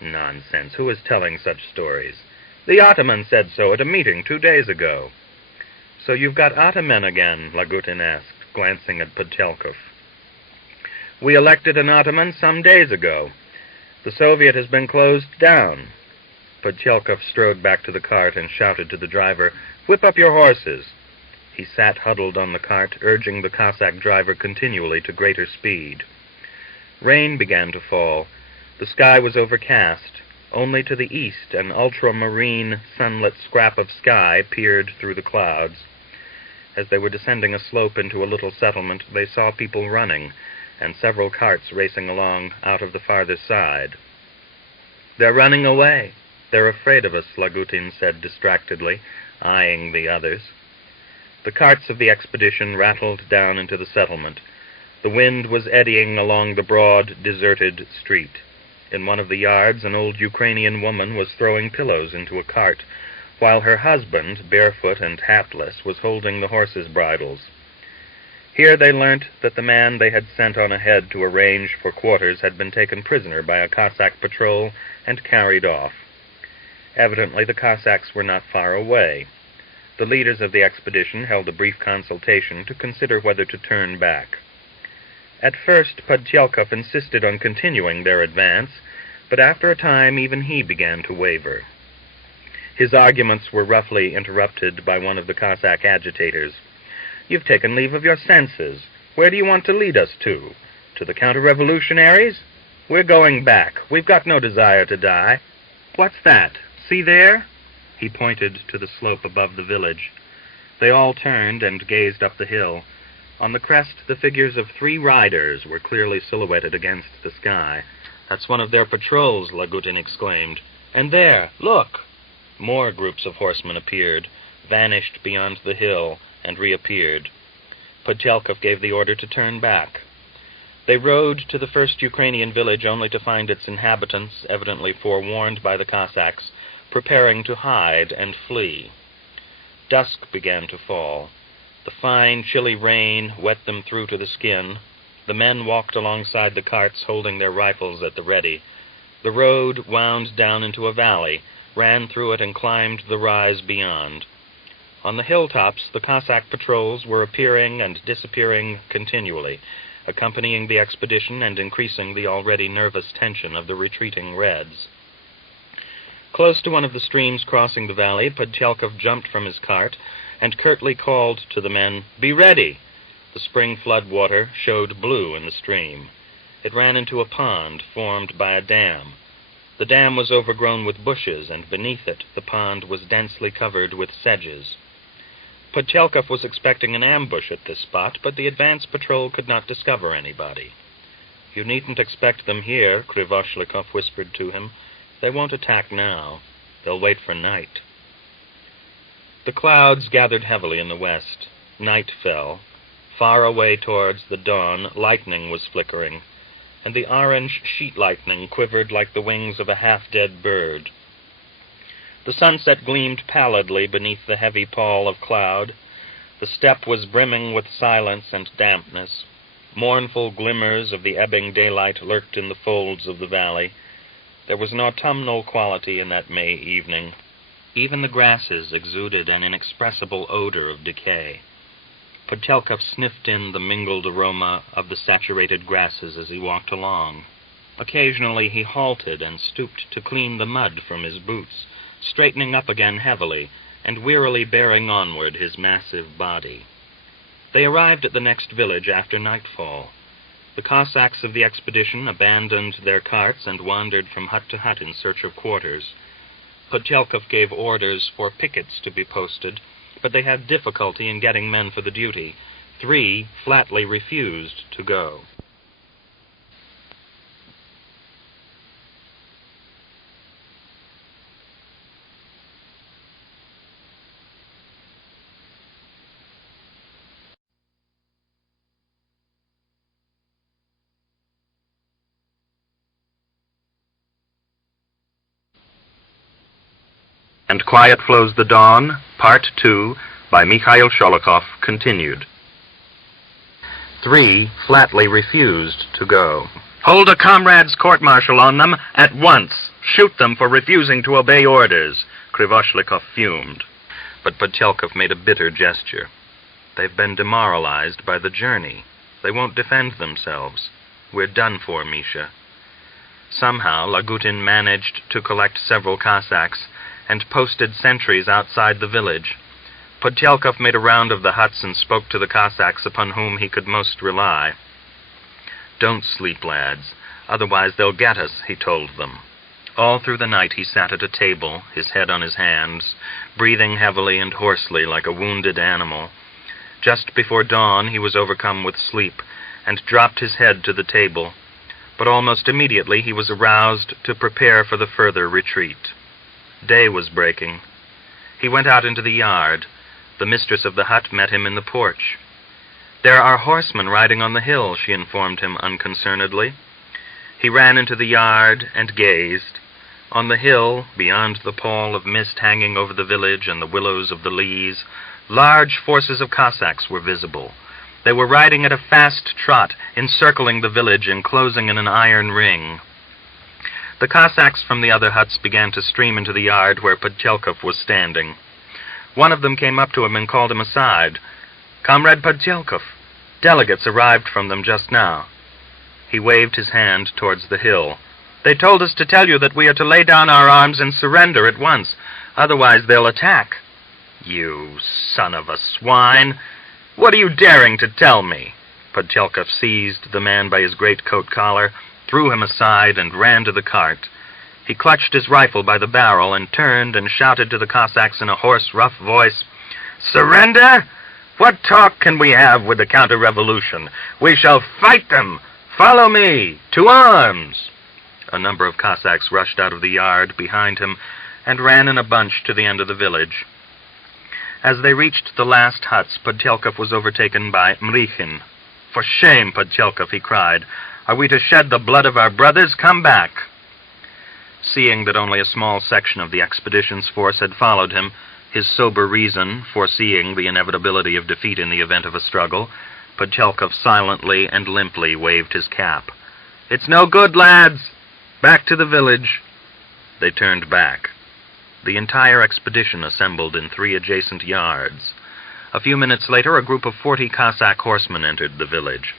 "Nonsense. Who is telling such stories?" "The ataman said so at a meeting 2 days ago." "So you've got ataman again?" Lagutin asked, glancing at Podchelkov. "We elected an ataman some days ago. The Soviet has been closed down." Podchelkov strode back to the cart and shouted to the driver, "Whip up your horses." He sat huddled on the cart, urging the Cossack driver continually to greater speed. Rain began to fall. The sky was overcast. Only to the east an ultramarine, sunlit scrap of sky peered through the clouds. As they were descending a slope into a little settlement, they saw people running, and several carts racing along out of the farther side. "They're running away. They're afraid of us," Lagutin said distractedly, eyeing the others. The carts of the expedition rattled down into the settlement. The wind was eddying along the broad, deserted street. In one of the yards, an old Ukrainian woman was throwing pillows into a cart, while her husband, barefoot and hatless, was holding the horses' bridles. Here they learnt that the man they had sent on ahead to arrange for quarters had been taken prisoner by a Cossack patrol and carried off. Evidently the Cossacks were not far away. The leaders of the expedition held a brief consultation to consider whether to turn back. At first, Podchelkov insisted on continuing their advance, but after a time even he began to waver. His arguments were roughly interrupted by one of the Cossack agitators. "You've taken leave of your senses. Where do you want to lead us to? To the counter-revolutionaries? We're going back. We've got no desire to die. What's that? See there?" He pointed to the slope above the village. They all turned and gazed up the hill. On the crest, the figures of 3 riders were clearly silhouetted against the sky. "That's one of their patrols," Lagutin exclaimed. "And there, look!" More groups of horsemen appeared, vanished beyond the hill, and reappeared. Podchelkov gave the order to turn back. They rode to the first Ukrainian village only to find its inhabitants, evidently forewarned by the Cossacks, preparing to hide and flee. Dusk began to fall. The fine, chilly rain wet them through to the skin. The men walked alongside the carts, holding their rifles at the ready. The road wound down into a valley, ran through it, and climbed the rise beyond. On the hilltops, the Cossack patrols were appearing and disappearing continually, accompanying the expedition and increasing the already nervous tension of the retreating Reds. Close to one of the streams crossing the valley, Podchelkov jumped from his cart and curtly called to the men, "Be ready!" The spring flood water showed blue in the stream. It ran into a pond formed by a dam. The dam was overgrown with bushes, and beneath it the pond was densely covered with sedges. Podchelkov was expecting an ambush at this spot, but the advance patrol could not discover anybody. "You needn't expect them here," Sholokhov whispered to him. "They won't attack now. They'll wait for night." The clouds gathered heavily in the west. Night fell. Far away towards the dawn, lightning was flickering, and the orange sheet lightning quivered like the wings of a half-dead bird. The sunset gleamed pallidly beneath the heavy pall of cloud. The steppe was brimming with silence and dampness. Mournful glimmers of the ebbing daylight lurked in the folds of the valley. There was an autumnal quality in that May evening. Even the grasses exuded an inexpressible odor of decay. Podchelkov sniffed in the mingled aroma of the saturated grasses as he walked along. Occasionally he halted and stooped to clean the mud from his boots, straightening up again heavily and wearily bearing onward his massive body. They arrived at the next village after nightfall. The Cossacks of the expedition abandoned their carts and wandered from hut to hut in search of quarters. Podchelkov gave orders for pickets to be posted, but they had difficulty in getting men for the duty. 3 flatly refused to go. And Quiet Flows the Dawn, Part 2, by Mikhail Sholokhov, continued. 3 flatly refused to go. "Hold a comrade's court-martial on them at once. Shoot them for refusing to obey orders," Krivoshlykov fumed. But Podchelkov made a bitter gesture. "They've been demoralized by the journey. They won't defend themselves. We're done for, Misha." Somehow Lagutin managed to collect several Cossacks and posted sentries outside the village. Podchelkov made a round of the huts and spoke to the Cossacks upon whom he could most rely. "Don't sleep, lads, otherwise they'll get us," he told them. All through the night he sat at a table, his head on his hands, breathing heavily and hoarsely like a wounded animal. Just before dawn he was overcome with sleep and dropped his head to the table, but almost immediately he was aroused to prepare for the further retreat. Day was breaking. He went out into the yard. The mistress of the hut met him in the porch. "There are horsemen riding on the hill," she informed him unconcernedly. He ran into the yard and gazed. On the hill, beyond the pall of mist hanging over the village and the willows of the leas, large forces of Cossacks were visible. They were riding at a fast trot, encircling the village and closing in an iron ring. The Cossacks from the other huts began to stream into the yard where Podchelkov was standing. One of them came up to him and called him aside. "Comrade Podchelkov, delegates arrived from them just now." He waved his hand towards the hill. "They told us to tell you that we are to lay down our arms and surrender at once. Otherwise they'll attack." "You son of a swine! What are you daring to tell me?" Podchelkov seized the man by his greatcoat collar, threw him aside, and ran to the cart. He clutched his rifle by the barrel and turned and shouted to the Cossacks in a hoarse, rough voice, "Surrender? What talk can we have with the counter-revolution? We shall fight them! Follow me! To arms!" A number of Cossacks rushed out of the yard behind him and ran in a bunch to the end of the village. As they reached the last huts, Podtyelkov was overtaken by Mrichin. "For shame, Podtyelkov," he cried. "Are we to shed the blood of our brothers? Come back!" Seeing that only a small section of the expedition's force had followed him, his sober reason foreseeing the inevitability of defeat in the event of a struggle, Podtyelkov silently and limply waved his cap. "It's no good, lads! Back to the village!" They turned back. The entire expedition assembled in 3 adjacent yards. A few minutes later, a group of 40 Cossack horsemen entered the village.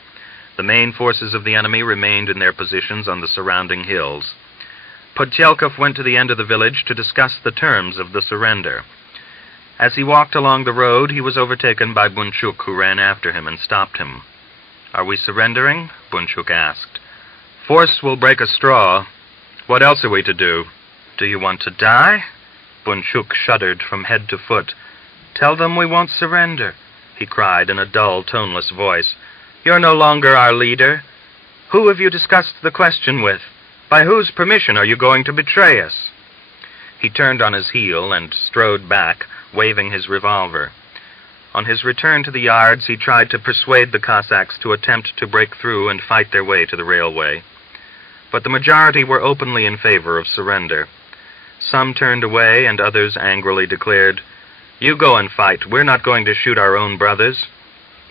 The main forces of the enemy remained in their positions on the surrounding hills. Podtyelkov went to the end of the village to discuss the terms of the surrender. As he walked along the road, he was overtaken by Bunchuk, who ran after him and stopped him. "Are we surrendering?" Bunchuk asked. "Force will break a straw. What else are we to do?" "Do you want to die?" Bunchuk shuddered from head to foot. "Tell them we won't surrender," he cried in a dull, toneless voice. "You're no longer our leader. Who have you discussed the question with? By whose permission are you going to betray us?" He turned on his heel and strode back, waving his revolver. On his return to the yards, he tried to persuade the Cossacks to attempt to break through and fight their way to the railway. But the majority were openly in favor of surrender. Some turned away, and others angrily declared, "You go and fight. We're not going to shoot our own brothers.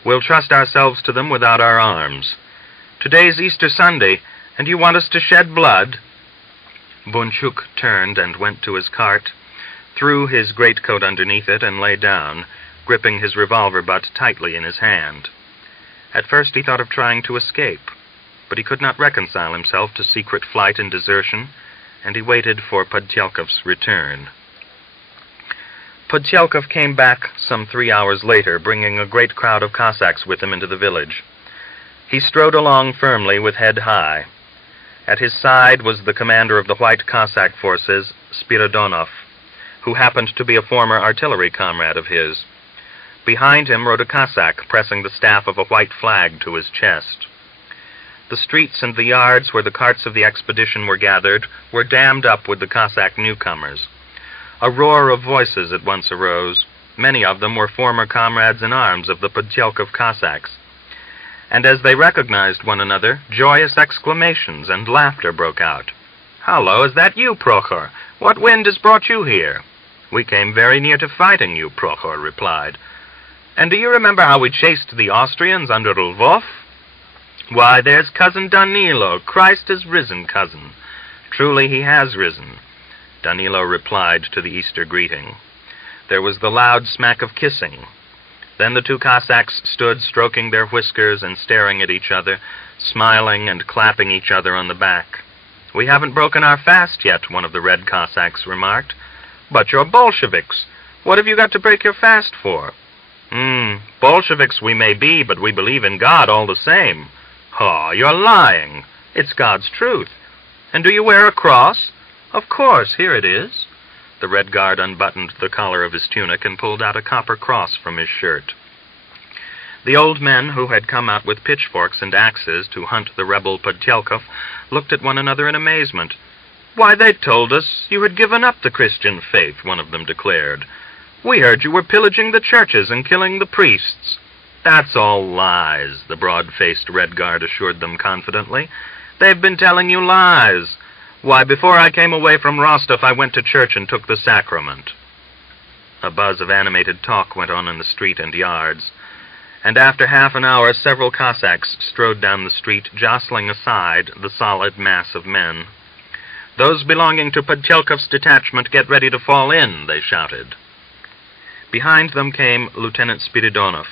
We'll trust ourselves to them without our arms. Today's Easter Sunday, and you want us to shed blood?" Bunchuk turned and went to his cart, threw his greatcoat underneath it, and lay down, gripping his revolver butt tightly in his hand. At first he thought of trying to escape, but he could not reconcile himself to secret flight and desertion, and he waited for Podtyelkov's return. Podtyelkov came back some 3 hours later, bringing a great crowd of Cossacks with him into the village. He strode along firmly with head high. At his side was the commander of the White Cossack forces, Spiridonov, who happened to be a former artillery comrade of his. Behind him rode a Cossack, pressing the staff of a white flag to his chest. The streets and the yards where the carts of the expedition were gathered were dammed up with the Cossack newcomers. A roar of voices at once arose. Many of them were former comrades in arms of the Podtyelkov Cossacks. And as they recognized one another, joyous exclamations and laughter broke out. "Hallo, is that you, Prokhor? What wind has brought you here?" "We came very near to fighting you," Prokhor replied. "And do you remember how we chased the Austrians under Lvov?" "Why, there's cousin Danilo. Christ has risen, cousin." "Truly he has risen," Danilo replied to the Easter greeting. There was the loud smack of kissing. Then the 2 Cossacks stood stroking their whiskers and staring at each other, smiling and clapping each other on the back. "We haven't broken our fast yet," one of the Red Cossacks remarked. "But you're Bolsheviks. What have you got to break your fast for?" Bolsheviks we may be, but we believe in God all the same." "Oh, you're lying." "It's God's truth." "And do you wear a cross?" "Of course, here it is." The Red Guard unbuttoned the collar of his tunic and pulled out a copper cross from his shirt. The old men, who had come out with pitchforks and axes to hunt the rebel Podtyelkov, looked at one another in amazement. "Why, they told us you had given up the Christian faith," one of them declared. "We heard you were pillaging the churches and killing the priests." "That's all lies," the broad-faced Red Guard assured them confidently. "They've been telling you lies. Why, before I came away from Rostov, I went to church and took the sacrament." A buzz of animated talk went on in the street and yards, and after half an hour several Cossacks strode down the street, jostling aside the solid mass of men. "Those belonging to Podtyelkov's detachment, get ready to fall in," they shouted. Behind them came Lieutenant Spiridonov.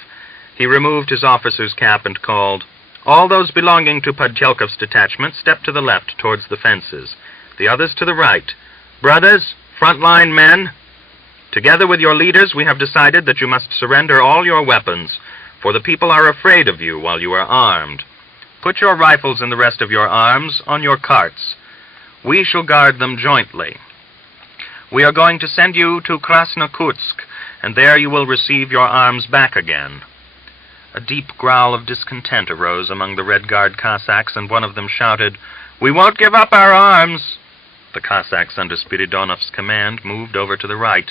He removed his officer's cap and called, "All those belonging to Podtyelkov's detachment, step to the left towards the fences. The others to the right. Brothers, front-line men, together with your leaders, we have decided that you must surrender all your weapons, for the people are afraid of you while you are armed. Put your rifles and the rest of your arms on your carts. We shall guard them jointly. We are going to send you to Krasnokutsk, and there you will receive your arms back again. A deep growl of discontent arose among the Red Guard Cossacks, and one of them shouted, "We won't give up our arms!" The Cossacks under Spiridonov's command moved over to the right,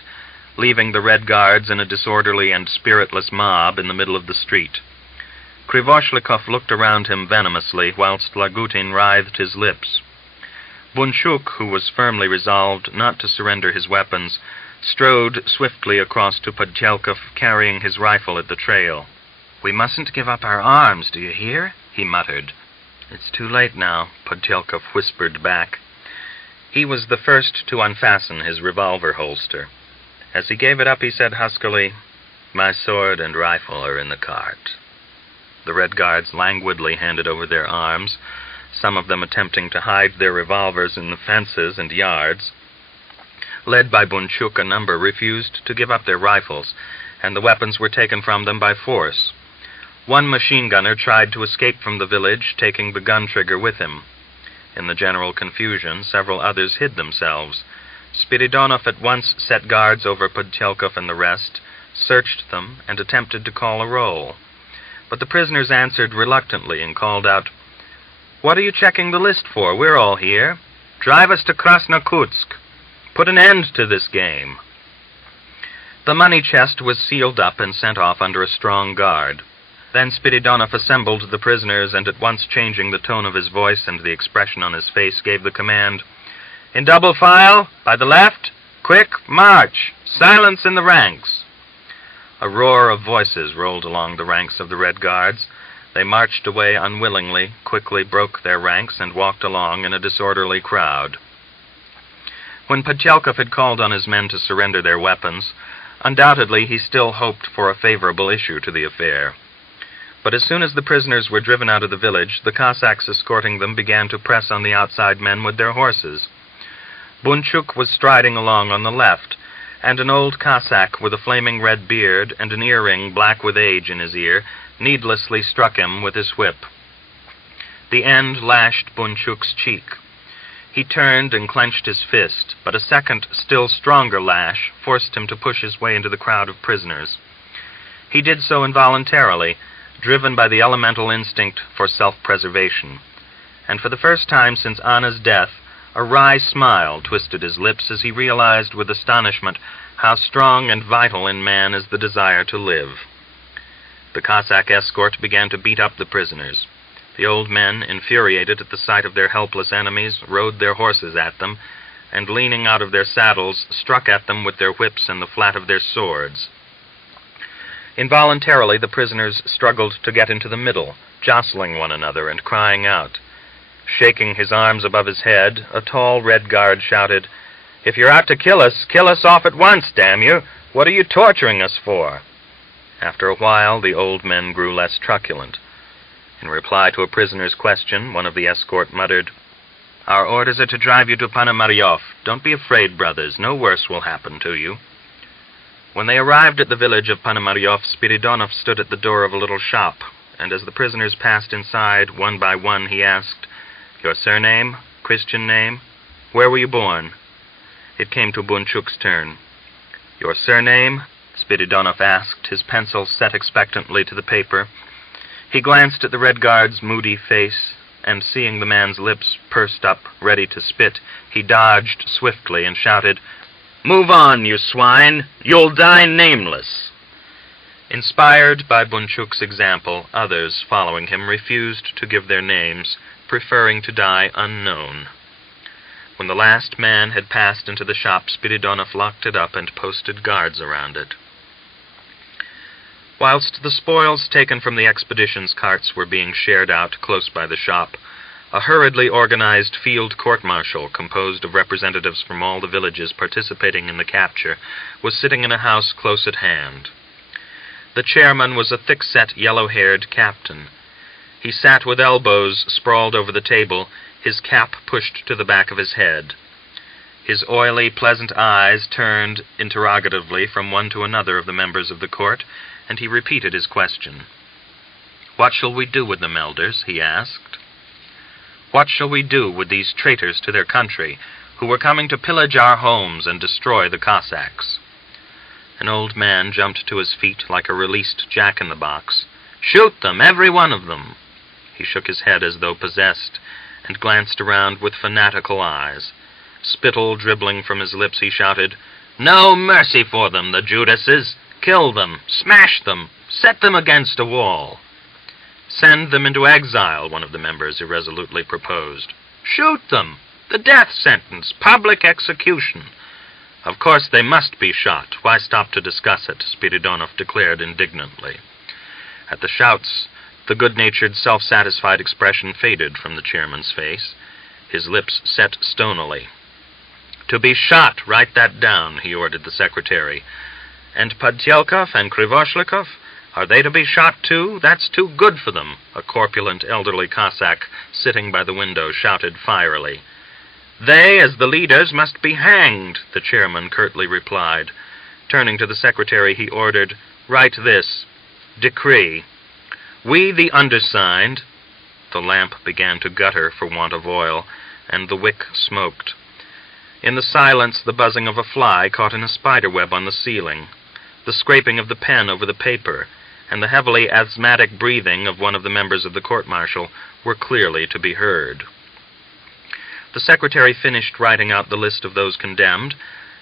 leaving the Red Guards in a disorderly and spiritless mob in the middle of the street. Sholokhov looked around him venomously, whilst Lagutin writhed his lips. Bunchuk, who was firmly resolved not to surrender his weapons, strode swiftly across to Podchelkov, carrying his rifle at the trail. "We mustn't give up our arms, do you hear?" he muttered. "It's too late now," Podchelkov whispered back. He was the first to unfasten his revolver holster. As he gave it up, he said huskily, "My sword and rifle are in the cart." The Red Guards languidly handed over their arms, some of them attempting to hide their revolvers in the fences and yards. Led by Bunchuk, a number refused to give up their rifles, and the weapons were taken from them by force. One machine gunner tried to escape from the village, taking the gun trigger with him. In the general confusion, several others hid themselves. Spiridonov at once set guards over Podchelkov and the rest, searched them, and attempted to call a roll. But the prisoners answered reluctantly and called out, "What are you checking the list for? We're all here. Drive us to Krasnokutsk. Put an end to this game." The money chest was sealed up and sent off under a strong guard. Then Spiridonov assembled the prisoners, and at once changing the tone of his voice and the expression on his face, gave the command, "In double file, by the left, quick, march, silence in the ranks." A roar of voices rolled along the ranks of the Red Guards. They marched away unwillingly, quickly broke their ranks, and walked along in a disorderly crowd. When Podchelkov had called on his men to surrender their weapons, undoubtedly he still hoped for a favorable issue to the affair. But as soon as the prisoners were driven out of the village, the Cossacks escorting them began to press on the outside men with their horses. Bunchuk was striding along on the left, and an old Cossack with a flaming red beard and an earring black with age in his ear needlessly struck him with his whip. The end lashed Bunchuk's cheek. He turned and clenched his fist, but a second, still stronger lash forced him to push his way into the crowd of prisoners. He did so involuntarily, driven by the elemental instinct for self-preservation. And for the first time since Anna's death, a wry smile twisted his lips as he realized with astonishment how strong and vital in man is the desire to live. The Cossack escort began to beat up the prisoners. The old men, infuriated at the sight of their helpless enemies, rode their horses at them, and leaning out of their saddles, struck at them with their whips and the flat of their swords. Involuntarily, the prisoners struggled to get into the middle, jostling one another and crying out. Shaking his arms above his head, a tall Red Guard shouted, "If you're out to kill us off at once, damn you! What are you torturing us for?" After a while, the old men grew less truculent. In reply to a prisoner's question, one of the escort muttered, "Our orders are to drive you to Ponomaryov. Don't be afraid, brothers. No worse will happen to you." When they arrived at the village of Ponomaryov, Spiridonov stood at the door of a little shop, and as the prisoners passed inside, one by one, he asked, "Your surname? Christian name? Where were you born?" It came to Bunchuk's turn. "Your surname?" Spiridonov asked, his pencil set expectantly to the paper. He glanced at the Red Guard's moody face, and seeing the man's lips pursed up, ready to spit, he dodged swiftly and shouted, "Move on, you swine! You'll die nameless!" Inspired by Bunchuk's example, others, following him, refused to give their names, preferring to die unknown. When the last man had passed into the shop, Spiridonov locked it up and posted guards around it. Whilst the spoils taken from the expedition's carts were being shared out close by the shop, a hurriedly organized field court-martial composed of representatives from all the villages participating in the capture was sitting in a house close at hand. The chairman was a thick-set, yellow-haired captain. He sat with elbows sprawled over the table, his cap pushed to the back of his head. His oily, pleasant eyes turned interrogatively from one to another of the members of the court, and he repeated his question. "What shall we do with them, elders?" he asked. "What shall we do with these traitors to their country, who were coming to pillage our homes and destroy the Cossacks?" An old man jumped to his feet like a released jack-in-the-box. Shoot them, every one of them." He shook his head as though possessed, and glanced around with fanatical eyes. Spittle dribbling from his lips, he shouted, "No mercy for them, the Judases! Kill them! Smash them! Set them against a wall!" "Send them into exile," one of the members irresolutely proposed. "Shoot them! The death sentence! Public execution!" "Of course they must be shot. Why stop to discuss it?" Spiridonov declared indignantly. At the shouts, the good-natured, self-satisfied expression faded from the chairman's face. His lips set stonily. "To be shot, write that down," he ordered the secretary. "And Podtyelkov and Krivoshlikov, are they to be shot too? That's too good for them," a corpulent elderly Cossack sitting by the window shouted fierily. "They, as the leaders, must be hanged," the chairman curtly replied. Turning to the secretary, he ordered, "Write this. Decree. We, the undersigned—" The lamp began to gutter for want of oil, and the wick smoked. In the silence, the buzzing of a fly caught in a spider-web on the ceiling. The scraping of the pen over the paper, and the heavily asthmatic breathing of one of the members of the court-martial were clearly to be heard. The secretary finished writing out the list of those condemned,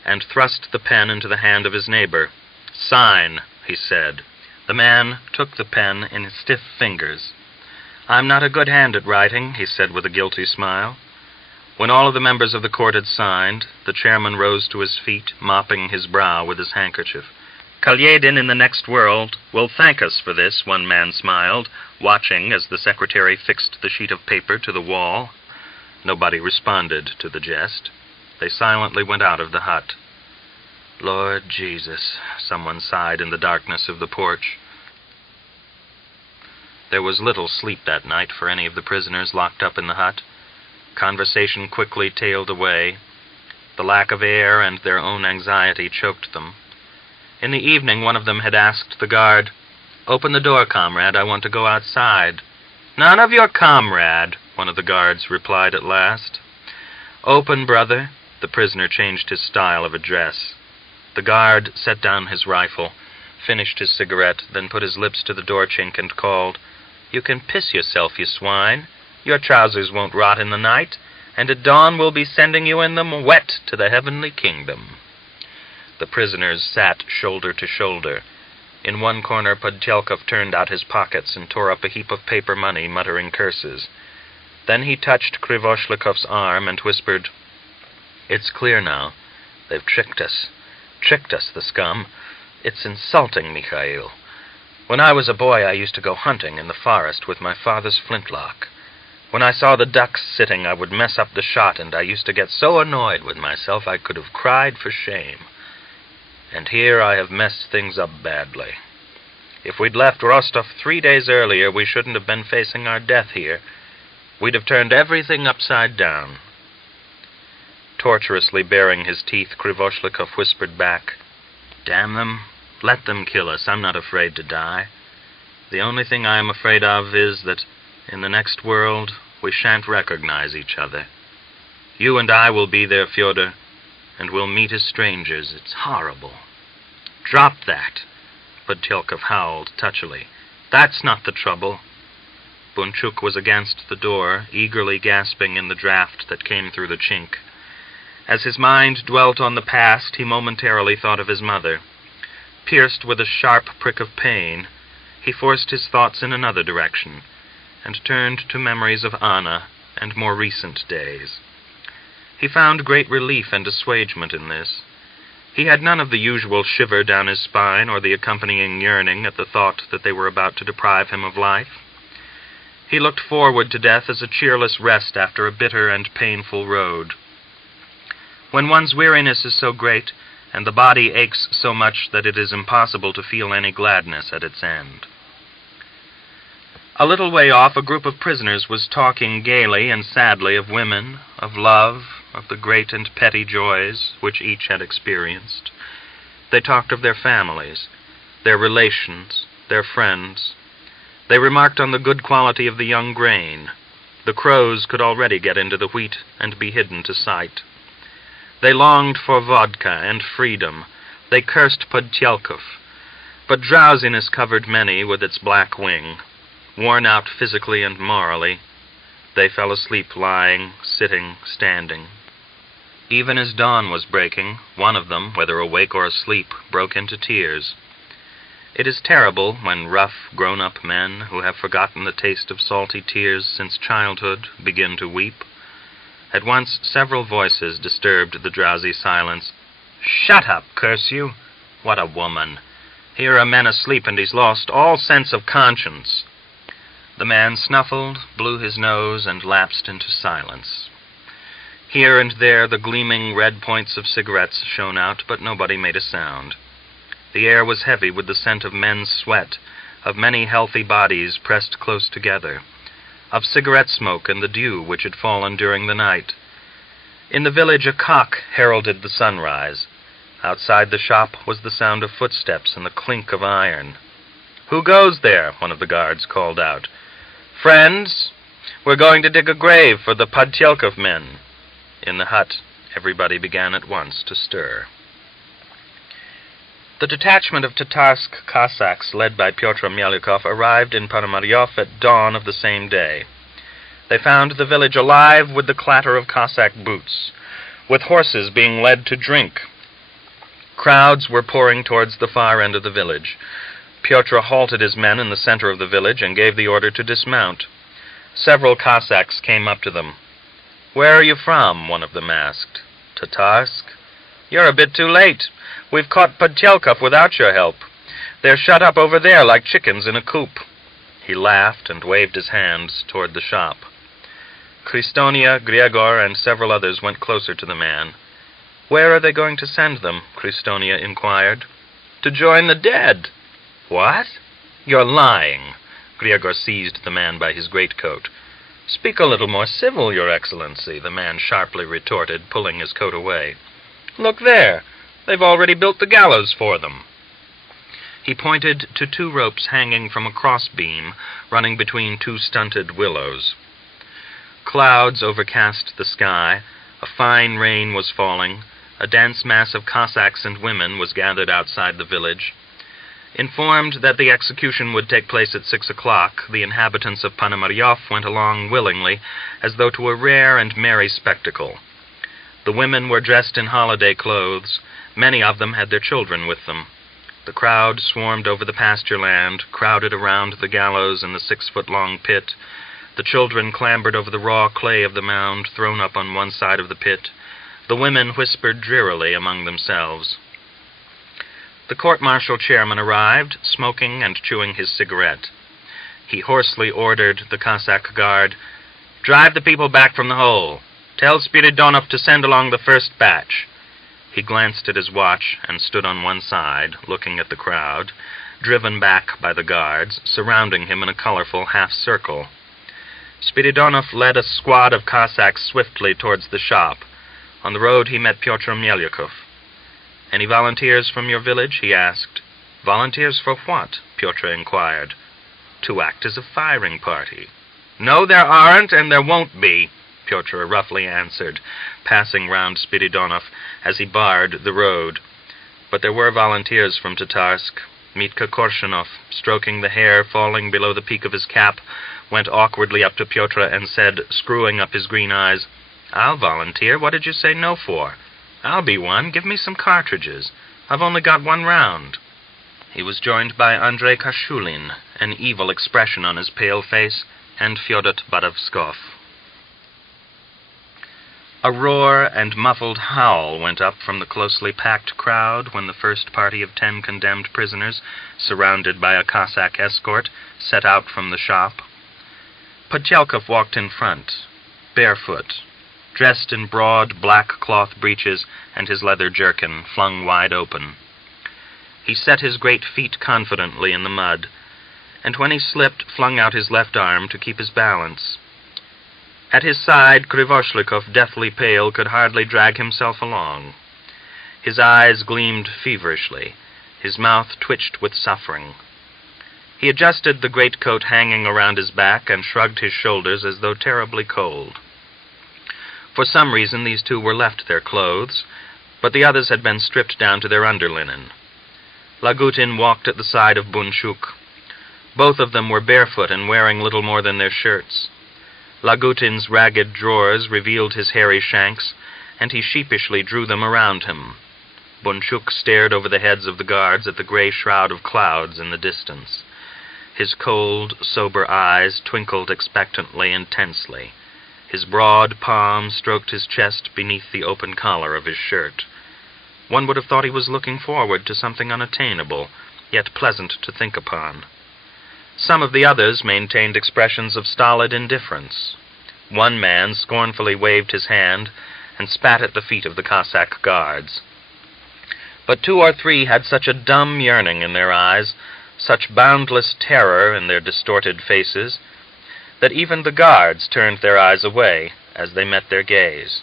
and thrust the pen into the hand of his neighbor. "Sign," he said. The man took the pen in his stiff fingers. "I'm not a good hand at writing," he said with a guilty smile. When all of the members of the court had signed, the chairman rose to his feet, mopping his brow with his handkerchief. "Kalyedin in the next world will thank us for this," one man smiled, watching as the secretary fixed the sheet of paper to the wall. Nobody responded to the jest. They silently went out of the hut. "Lord Jesus," someone sighed in the darkness of the porch. There was little sleep that night for any of the prisoners locked up in the hut. Conversation quickly tailed away. The lack of air and their own anxiety choked them. In the evening, one of them had asked the guard, "Open the door, comrade, I want to go outside." "None of your comrade," one of the guards replied at last. "Open, brother." The prisoner changed his style of address. The guard set down his rifle, finished his cigarette, then put his lips to the door chink and called, "You can piss yourself, you swine. Your trousers won't rot in the night, and at dawn we'll be sending you in them wet to the heavenly kingdom." The prisoners sat shoulder to shoulder. In one corner, Podtyelkov turned out his pockets and tore up a heap of paper money, muttering curses. Then he touched Krivoshlikov's arm and whispered, "It's clear now. They've tricked us. Tricked us, the scum. It's insulting, Mikhail. When I was a boy, I used to go hunting in the forest with my father's flintlock. When I saw the ducks sitting, I would mess up the shot, and I used to get so annoyed with myself I could have cried for shame. And here I have messed things up badly. If we'd left Rostov 3 days earlier, we shouldn't have been facing our death here. We'd have turned everything upside down." Tortuously baring his teeth, Krivoshlikov whispered back, "Damn them. Let them kill us. I'm not afraid to die. The only thing I am afraid of is that in the next world we shan't recognize each other. You and I will be there, Fyodor, and we'll meet as strangers. It's horrible." "Drop that," Podtyelkov howled touchily. "That's not the trouble." Bunchuk was against the door, eagerly gasping in the draft that came through the chink. As his mind dwelt on the past, he momentarily thought of his mother. Pierced with a sharp prick of pain, he forced his thoughts in another direction, and turned to memories of Anna and more recent days. He found great relief and assuagement in this. He had none of the usual shiver down his spine or the accompanying yearning at the thought that they were about to deprive him of life. He looked forward to death as a cheerless rest after a bitter and painful road. When one's weariness is so great, and the body aches so much that it is impossible to feel any gladness at its end. A little way off, a group of prisoners was talking gaily and sadly of women, of love, of the great and petty joys which each had experienced. They talked of their families, their relations, their friends. They remarked on the good quality of the young grain. The crows could already get into the wheat and be hidden to sight. They longed for vodka and freedom. They cursed Podtyelkov. But drowsiness covered many with its black wing. Worn out physically and morally, they fell asleep lying, sitting, standing. Even as dawn was breaking, one of them, whether awake or asleep, broke into tears. It is terrible when rough, grown-up men who have forgotten the taste of salty tears since childhood begin to weep. At once several voices disturbed the drowsy silence. "Shut up, curse you! What a woman! Here are men asleep, and he's lost all sense of conscience." The man snuffled, blew his nose, and lapsed into silence. Here and there the gleaming red points of cigarettes shone out, but nobody made a sound. The air was heavy with the scent of men's sweat, of many healthy bodies pressed close together, of cigarette smoke and the dew which had fallen during the night. In the village a cock heralded the sunrise. Outside the shop was the sound of footsteps and the clink of iron. "Who goes there?" one of the guards called out. "Friends, we're going to dig a grave for the Podchelkov men." In the hut, everybody began at once to stir. The detachment of Tatarsk Cossacks led by Pyotr Melyukov arrived in Ponomaryov at dawn of the same day. They found the village alive with the clatter of Cossack boots, with horses being led to drink. Crowds were pouring towards the far end of the village. Pyotr halted his men in the center of the village and gave the order to dismount. Several Cossacks came up to them. "Where are you from?" one of them asked. "Tatarsk." "You're a bit too late. We've caught Podchelkov without your help. They're shut up over there like chickens in a coop." He laughed and waved his hands toward the shop. Kristonia, Griegor, and several others went closer to the man. "Where are they going to send them?" Kristonia inquired. "To join the dead." "What? You're lying." Griegor seized the man by his greatcoat. "Speak a little more civil, Your Excellency," the man sharply retorted, pulling his coat away. "Look there. They've already built the gallows for them." He pointed to 2 ropes hanging from a crossbeam running between 2 stunted willows. Clouds overcast the sky. A fine rain was falling. A dense mass of Cossacks and women was gathered outside the village. Informed that the execution would take place at 6 o'clock, the inhabitants of Ponomaryov went along willingly, as though to a rare and merry spectacle. The women were dressed in holiday clothes. Many of them had their children with them. The crowd swarmed over the pasture land, crowded around the gallows and the 6-foot-long pit. The children clambered over the raw clay of the mound thrown up on one side of the pit. The women whispered drearily among themselves. The court-martial chairman arrived, smoking and chewing his cigarette. He hoarsely ordered the Cossack guard, "Drive the people back from the hole. Tell Spiridonov to send along the first batch." He glanced at his watch and stood on one side, looking at the crowd, driven back by the guards, surrounding him in a colorful half-circle. Spiridonov led a squad of Cossacks swiftly towards the shop. On the road he met Pyotr Melyukov. "Any volunteers from your village?" he asked. "Volunteers for what?" Pyotr inquired. "To act as a firing party." "No, there aren't, and there won't be," Pyotr roughly answered, passing round Spiridonov as he barred the road. But there were volunteers from Tatarsk. Mitka Korshinov, stroking the hair falling below the peak of his cap, went awkwardly up to Pyotr and said, screwing up his green eyes, "I'll volunteer. What did you say no for? I'll be one. Give me some cartridges. I've only got 1 round." He was joined by Andrei Kashulin, an evil expression on his pale face, and Fyodor Badovskov. A roar and muffled howl went up from the closely packed crowd when the first party of 10 condemned prisoners, surrounded by a Cossack escort, set out from the shop. Podchelkov walked in front, barefoot, dressed in broad black cloth breeches and his leather jerkin flung wide open. He set his great feet confidently in the mud, and when he slipped, flung out his left arm to keep his balance. At his side, Krivoshlykov, deathly pale, could hardly drag himself along. His eyes gleamed feverishly. His mouth twitched with suffering. He adjusted the greatcoat hanging around his back and shrugged his shoulders as though terribly cold. For some reason, these 2 were left their clothes, but the others had been stripped down to their underlinen. Lagutin walked at the side of Bunchuk. Both of them were barefoot and wearing little more than their shirts. Lagutin's ragged drawers revealed his hairy shanks, and he sheepishly drew them around him. Bunchuk stared over the heads of the guards at the gray shroud of clouds in the distance. His cold, sober eyes twinkled expectantly and tensely. His broad palm stroked his chest beneath the open collar of his shirt. One would have thought he was looking forward to something unattainable, yet pleasant to think upon. Some of the others maintained expressions of stolid indifference. One man scornfully waved his hand and spat at the feet of the Cossack guards. But 2 or 3 had such a dumb yearning in their eyes, such boundless terror in their distorted faces, that even the guards turned their eyes away as they met their gaze.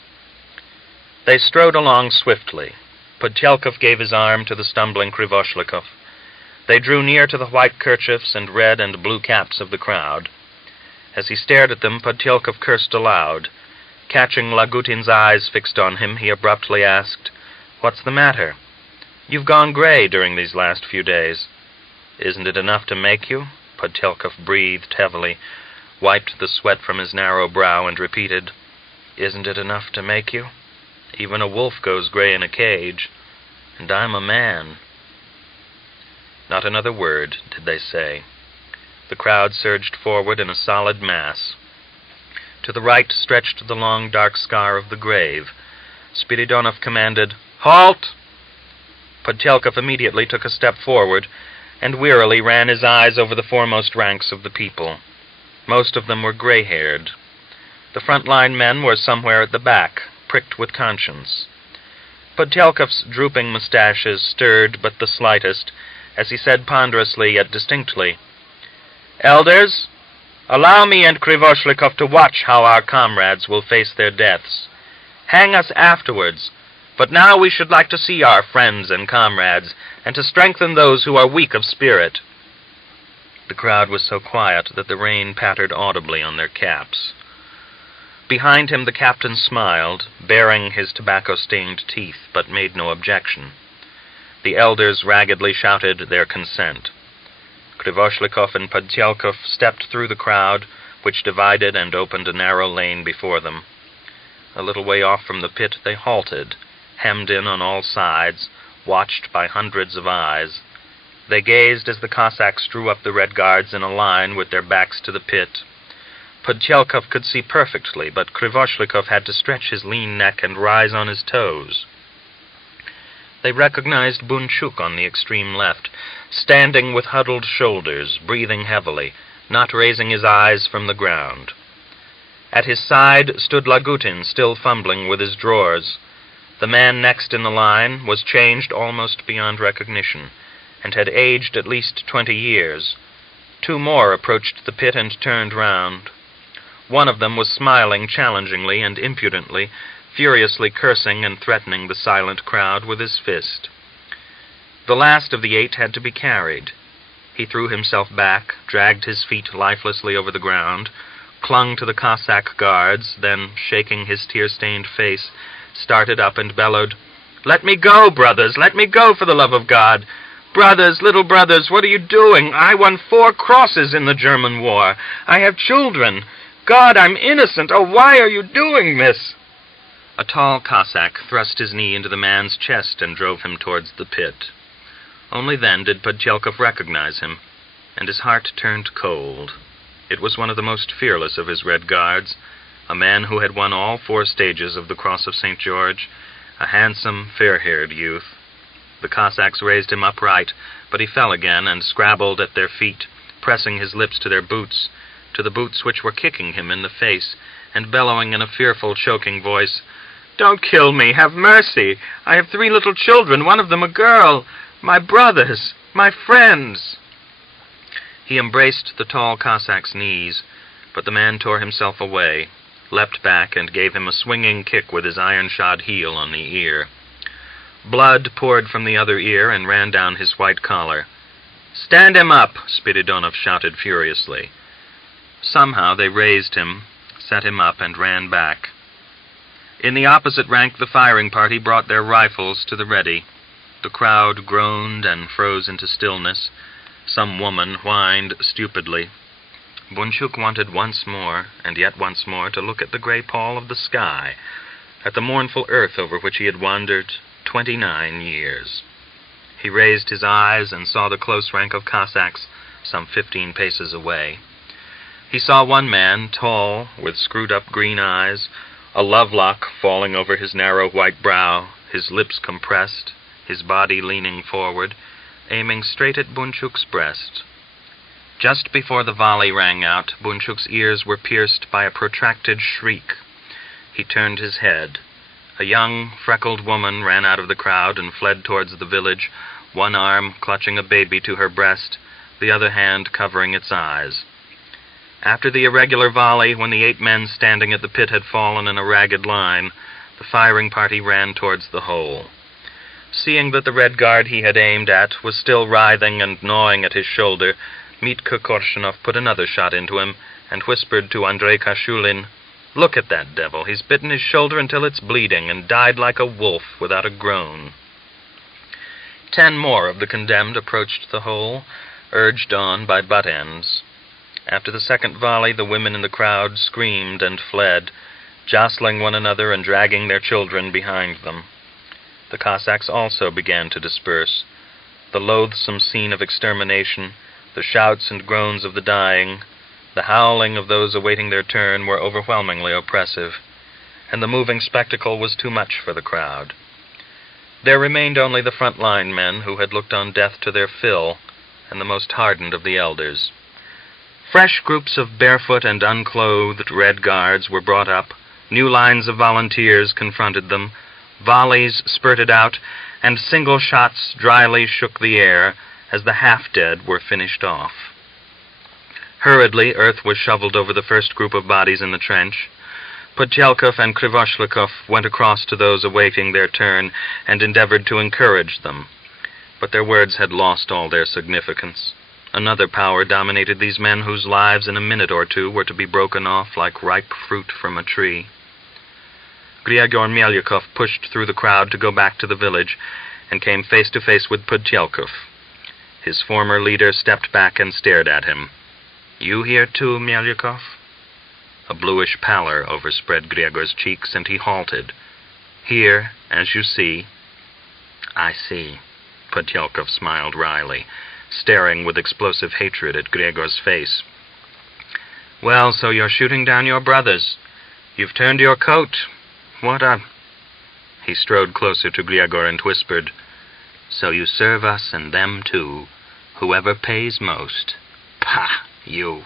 They strode along swiftly. Podtyelkov gave his arm to the stumbling Krivoshlikov. They drew near to the white kerchiefs and red and blue caps of the crowd. As he stared at them, Podtyelkov cursed aloud. Catching Lagutin's eyes fixed on him, he abruptly asked, "What's the matter? You've gone gray during these last few days." "Isn't it enough to make you?" Podtyelkov breathed heavily, wiped the sweat from his narrow brow, and repeated, "Isn't it enough to make you? Even a wolf goes gray in a cage, and I'm a man." Not another word did they say. The crowd surged forward in a solid mass. To the right stretched the long dark scar of the grave. Spiridonov commanded, "Halt!" Podtyelkov immediately took a step forward, and wearily ran his eyes over the foremost ranks of the people. Most of them were gray-haired. The front-line men were somewhere at the back, pricked with conscience. Podtyelkov's drooping mustaches stirred but the slightest, as he said ponderously yet distinctly, "Elders, allow me and Krivoshlikov to watch how our comrades will face their deaths. Hang us afterwards, but now we should like to see our friends and comrades, and to strengthen those who are weak of spirit." The crowd was so quiet that the rain pattered audibly on their caps. Behind him the captain smiled, baring his tobacco-stained teeth, but made no objection. The elders raggedly shouted their consent. Krivoshlikov and Podtyelkov stepped through the crowd, which divided and opened a narrow lane before them. A little way off from the pit they halted, hemmed in on all sides, watched by hundreds of eyes. They gazed as the Cossacks drew up the Red Guards in a line with their backs to the pit. Podtyelkov could see perfectly, but Krivoshlikov had to stretch his lean neck and rise on his toes. They recognized Bunchuk on the extreme left, standing with huddled shoulders, breathing heavily, not raising his eyes from the ground. At his side stood Lagutin, still fumbling with his drawers. The man next in the line was changed almost beyond recognition, and had aged at least 20 years. 2 more approached the pit and turned round. One of them was smiling challengingly and impudently, furiously cursing and threatening the silent crowd with his fist. The last of the 8 had to be carried. He threw himself back, dragged his feet lifelessly over the ground, clung to the Cossack guards, then, shaking his tear-stained face, started up and bellowed, "Let me go, brothers! Let me go, for the love of God! Brothers, little brothers, what are you doing? I won 4 crosses in the German war. I have children. God, I'm innocent. Oh, why are you doing this?" A tall Cossack thrust his knee into the man's chest and drove him towards the pit. Only then did Podtyelkov recognize him, and his heart turned cold. It was one of the most fearless of his Red Guards, a man who had won all 4 stages of the Cross of St. George, a handsome, fair-haired youth. The Cossacks raised him upright, but he fell again and scrabbled at their feet, pressing his lips to their boots, to the boots which were kicking him in the face, and bellowing in a fearful, choking voice, "Don't kill me! Have mercy! I have 3 little children, one of them a girl! My brothers! My friends!" He embraced the tall Cossack's knees, but the man tore himself away, leapt back, and gave him a swinging kick with his iron-shod heel on the ear. Blood poured from the other ear and ran down his white collar. "Stand him up!" Spiridonov shouted furiously. Somehow they raised him, set him up, and ran back. In the opposite rank the firing party brought their rifles to the ready. The crowd groaned and froze into stillness. Some woman whined stupidly. Bunchuk wanted once more, and yet once more, to look at the gray pall of the sky, at the mournful earth over which he had wandered 29 years. He raised his eyes and saw the close rank of Cossacks some 15 paces away. He saw one man, tall, with screwed-up green eyes, a lovelock falling over his narrow white brow, his lips compressed, his body leaning forward, aiming straight at Bunchuk's breast. Just before the volley rang out, Bunchuk's ears were pierced by a protracted shriek. He turned his head. A young, freckled woman ran out of the crowd and fled towards the village, one arm clutching a baby to her breast, the other hand covering its eyes. After the irregular volley, when the 8 men standing at the pit had fallen in a ragged line, the firing party ran towards the hole. Seeing that the Red Guard he had aimed at was still writhing and gnawing at his shoulder, Mitka Korshunov put another shot into him and whispered to Andrei Kashulin, "Look at that devil. He's bitten his shoulder until it's bleeding and died like a wolf without a groan." 10 more of the condemned approached the hole, urged on by butt ends. After the second volley, the women in the crowd screamed and fled, jostling one another and dragging their children behind them. The Cossacks also began to disperse. The loathsome scene of extermination, the shouts and groans of the dying, the howling of those awaiting their turn were overwhelmingly oppressive, and the moving spectacle was too much for the crowd. There remained only the front-line men who had looked on death to their fill, and the most hardened of the elders. Fresh groups of barefoot and unclothed Red Guards were brought up, new lines of volunteers confronted them, volleys spurted out, and single shots dryly shook the air as the half-dead were finished off. Hurriedly, earth was shoveled over the first group of bodies in the trench. Podchelkov and Krivoshlikov went across to those awaiting their turn and endeavored to encourage them. But their words had lost all their significance. Another power dominated these men whose lives in a minute or two were to be broken off like ripe fruit from a tree. Griagor Melyukov pushed through the crowd to go back to the village and came face to face with Podchelkov. His former leader stepped back and stared at him. "You here too, Melyukov?" A bluish pallor overspread Griagor's cheeks, and he halted. "Here, as you see." "I see." Podchelkov smiled wryly, staring with explosive hatred at Griagor's face. "Well, so you're shooting down your brothers. You've turned your coat. What a—" He strode closer to Griagor and whispered, "So you serve us and them too, whoever pays most. Pah, you."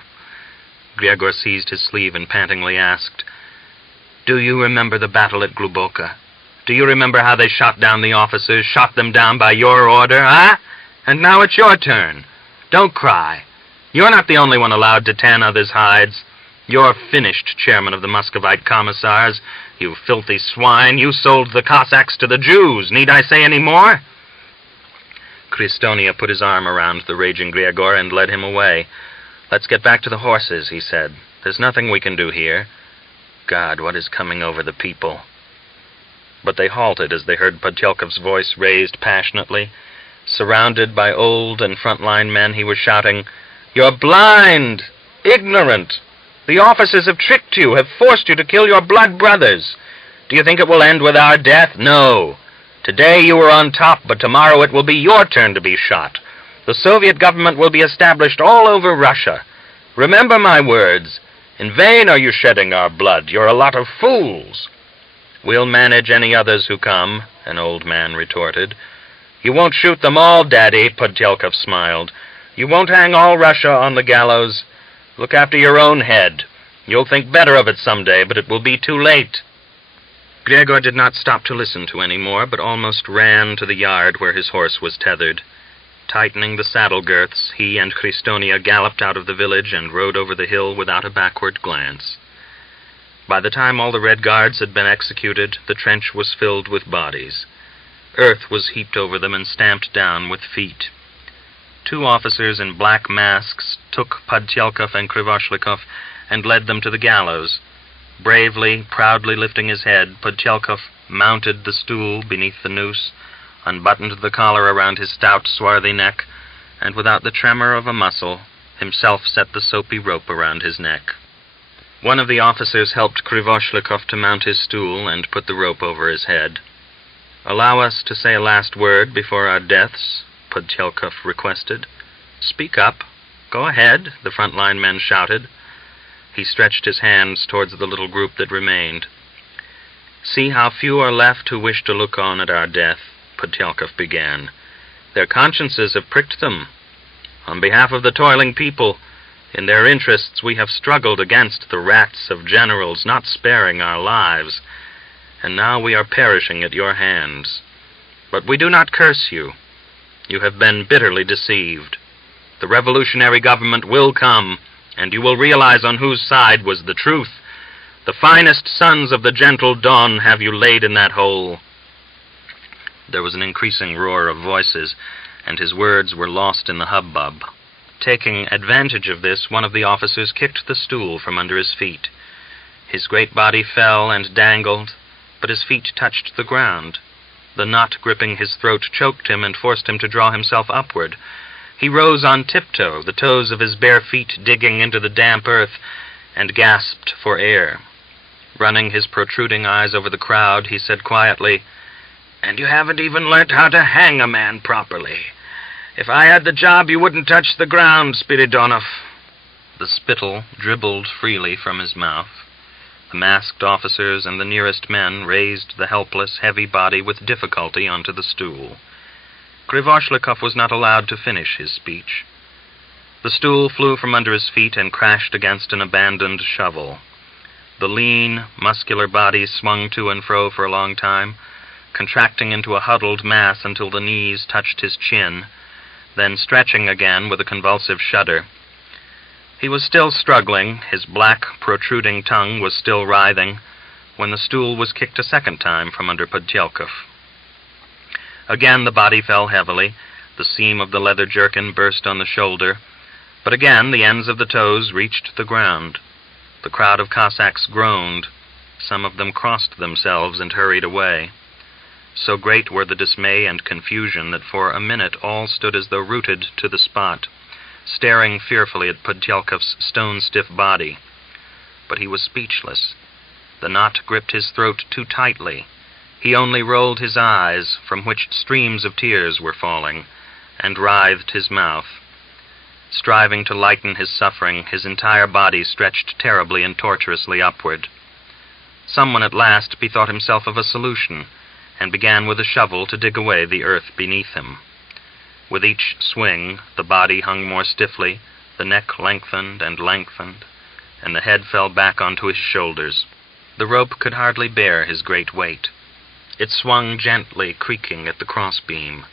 Griagor seized his sleeve and pantingly asked, "Do you remember the battle at Gluboka? Do you remember how they shot down the officers, shot them down by your order, huh? And now it's your turn. Don't cry. You're not the only one allowed to tan others' hides. You're finished, chairman of the Muscovite commissars. You filthy swine, you sold the Cossacks to the Jews. Need I say any more?" Kristonia put his arm around the raging Griagor and led him away. "Let's get back to the horses," he said. "There's nothing we can do here. God, what is coming over the people?" But they halted as they heard Podchelkov's voice raised passionately. Surrounded by old and front-line men, he was shouting, "You're blind! Ignorant! The officers have tricked you, have forced you to kill your blood brothers. Do you think it will end with our death? No. Today you are on top, but tomorrow it will be your turn to be shot. The Soviet government will be established all over Russia. Remember my words. In vain are you shedding our blood. You're a lot of fools." "We'll manage any others who come," an old man retorted. "You won't shoot them all, Daddy," Podchelkov smiled. "You won't hang all Russia on the gallows. Look after your own head. You'll think better of it someday, but it will be too late." Griagor did not stop to listen to any more, but almost ran to the yard where his horse was tethered. Tightening the saddle girths, he and Kristonia galloped out of the village and rode over the hill without a backward glance. By the time all the Red Guards had been executed, the trench was filled with bodies. Earth was heaped over them and stamped down with feet. 2 officers in black masks took Podchelkov and Krivoshlikov and led them to the gallows. Bravely, proudly lifting his head, Podchelkov mounted the stool beneath the noose. unbuttoned the collar around his stout, swarthy neck, and without the tremor of a muscle, himself set the soapy rope around his neck. One of the officers helped Sholokhov to mount his stool and put the rope over his head. "Allow us to say a last word before our deaths," Podtyelkov requested. "Speak up. Go ahead," the front-line men shouted. He stretched his hands towards the little group that remained. "See how few are left who wish to look on at our death," Podtyelkov began. "Their consciences have pricked them. On behalf of the toiling people, in their interests we have struggled against the rats of generals, not sparing our lives, and now we are perishing at your hands. But we do not curse you. You have been bitterly deceived. The revolutionary government will come, and you will realize on whose side was the truth. The finest sons of the gentle dawn have you laid in that hole." There was an increasing roar of voices, and his words were lost in the hubbub. Taking advantage of this, one of the officers kicked the stool from under his feet. His great body fell and dangled, but his feet touched the ground. The knot gripping his throat choked him and forced him to draw himself upward. He rose on tiptoe, the toes of his bare feet digging into the damp earth, and gasped for air. Running his protruding eyes over the crowd, he said quietly, "And you haven't even learnt how to hang a man properly. If I had the job, you wouldn't touch the ground, Spiridonov." The spittle dribbled freely from his mouth. The masked officers and the nearest men raised the helpless, heavy body with difficulty onto the stool. Sholokhov was not allowed to finish his speech. The stool flew from under his feet and crashed against an abandoned shovel. The lean, muscular body swung to and fro for a long time, contracting into a huddled mass until the knees touched his chin, then stretching again with a convulsive shudder. He was still struggling, his black, protruding tongue was still writhing, when the stool was kicked a second time from under Podtyelkov. Again the body fell heavily, the seam of the leather jerkin burst on the shoulder, but again the ends of the toes reached the ground. The crowd of Cossacks groaned. Some of them crossed themselves and hurried away. So great were the dismay and confusion that for a minute all stood as though rooted to the spot, staring fearfully at Podtyelkov's stone-stiff body. But he was speechless. The knot gripped his throat too tightly. He only rolled his eyes, from which streams of tears were falling, and writhed his mouth. Striving to lighten his suffering, his entire body stretched terribly and tortuously upward. Someone at last bethought himself of a solution, and began with a shovel to dig away the earth beneath him. With each swing, the body hung more stiffly, the neck lengthened, and the head fell back onto his shoulders. The rope could hardly bear his great weight. It swung gently, creaking at the crossbeam.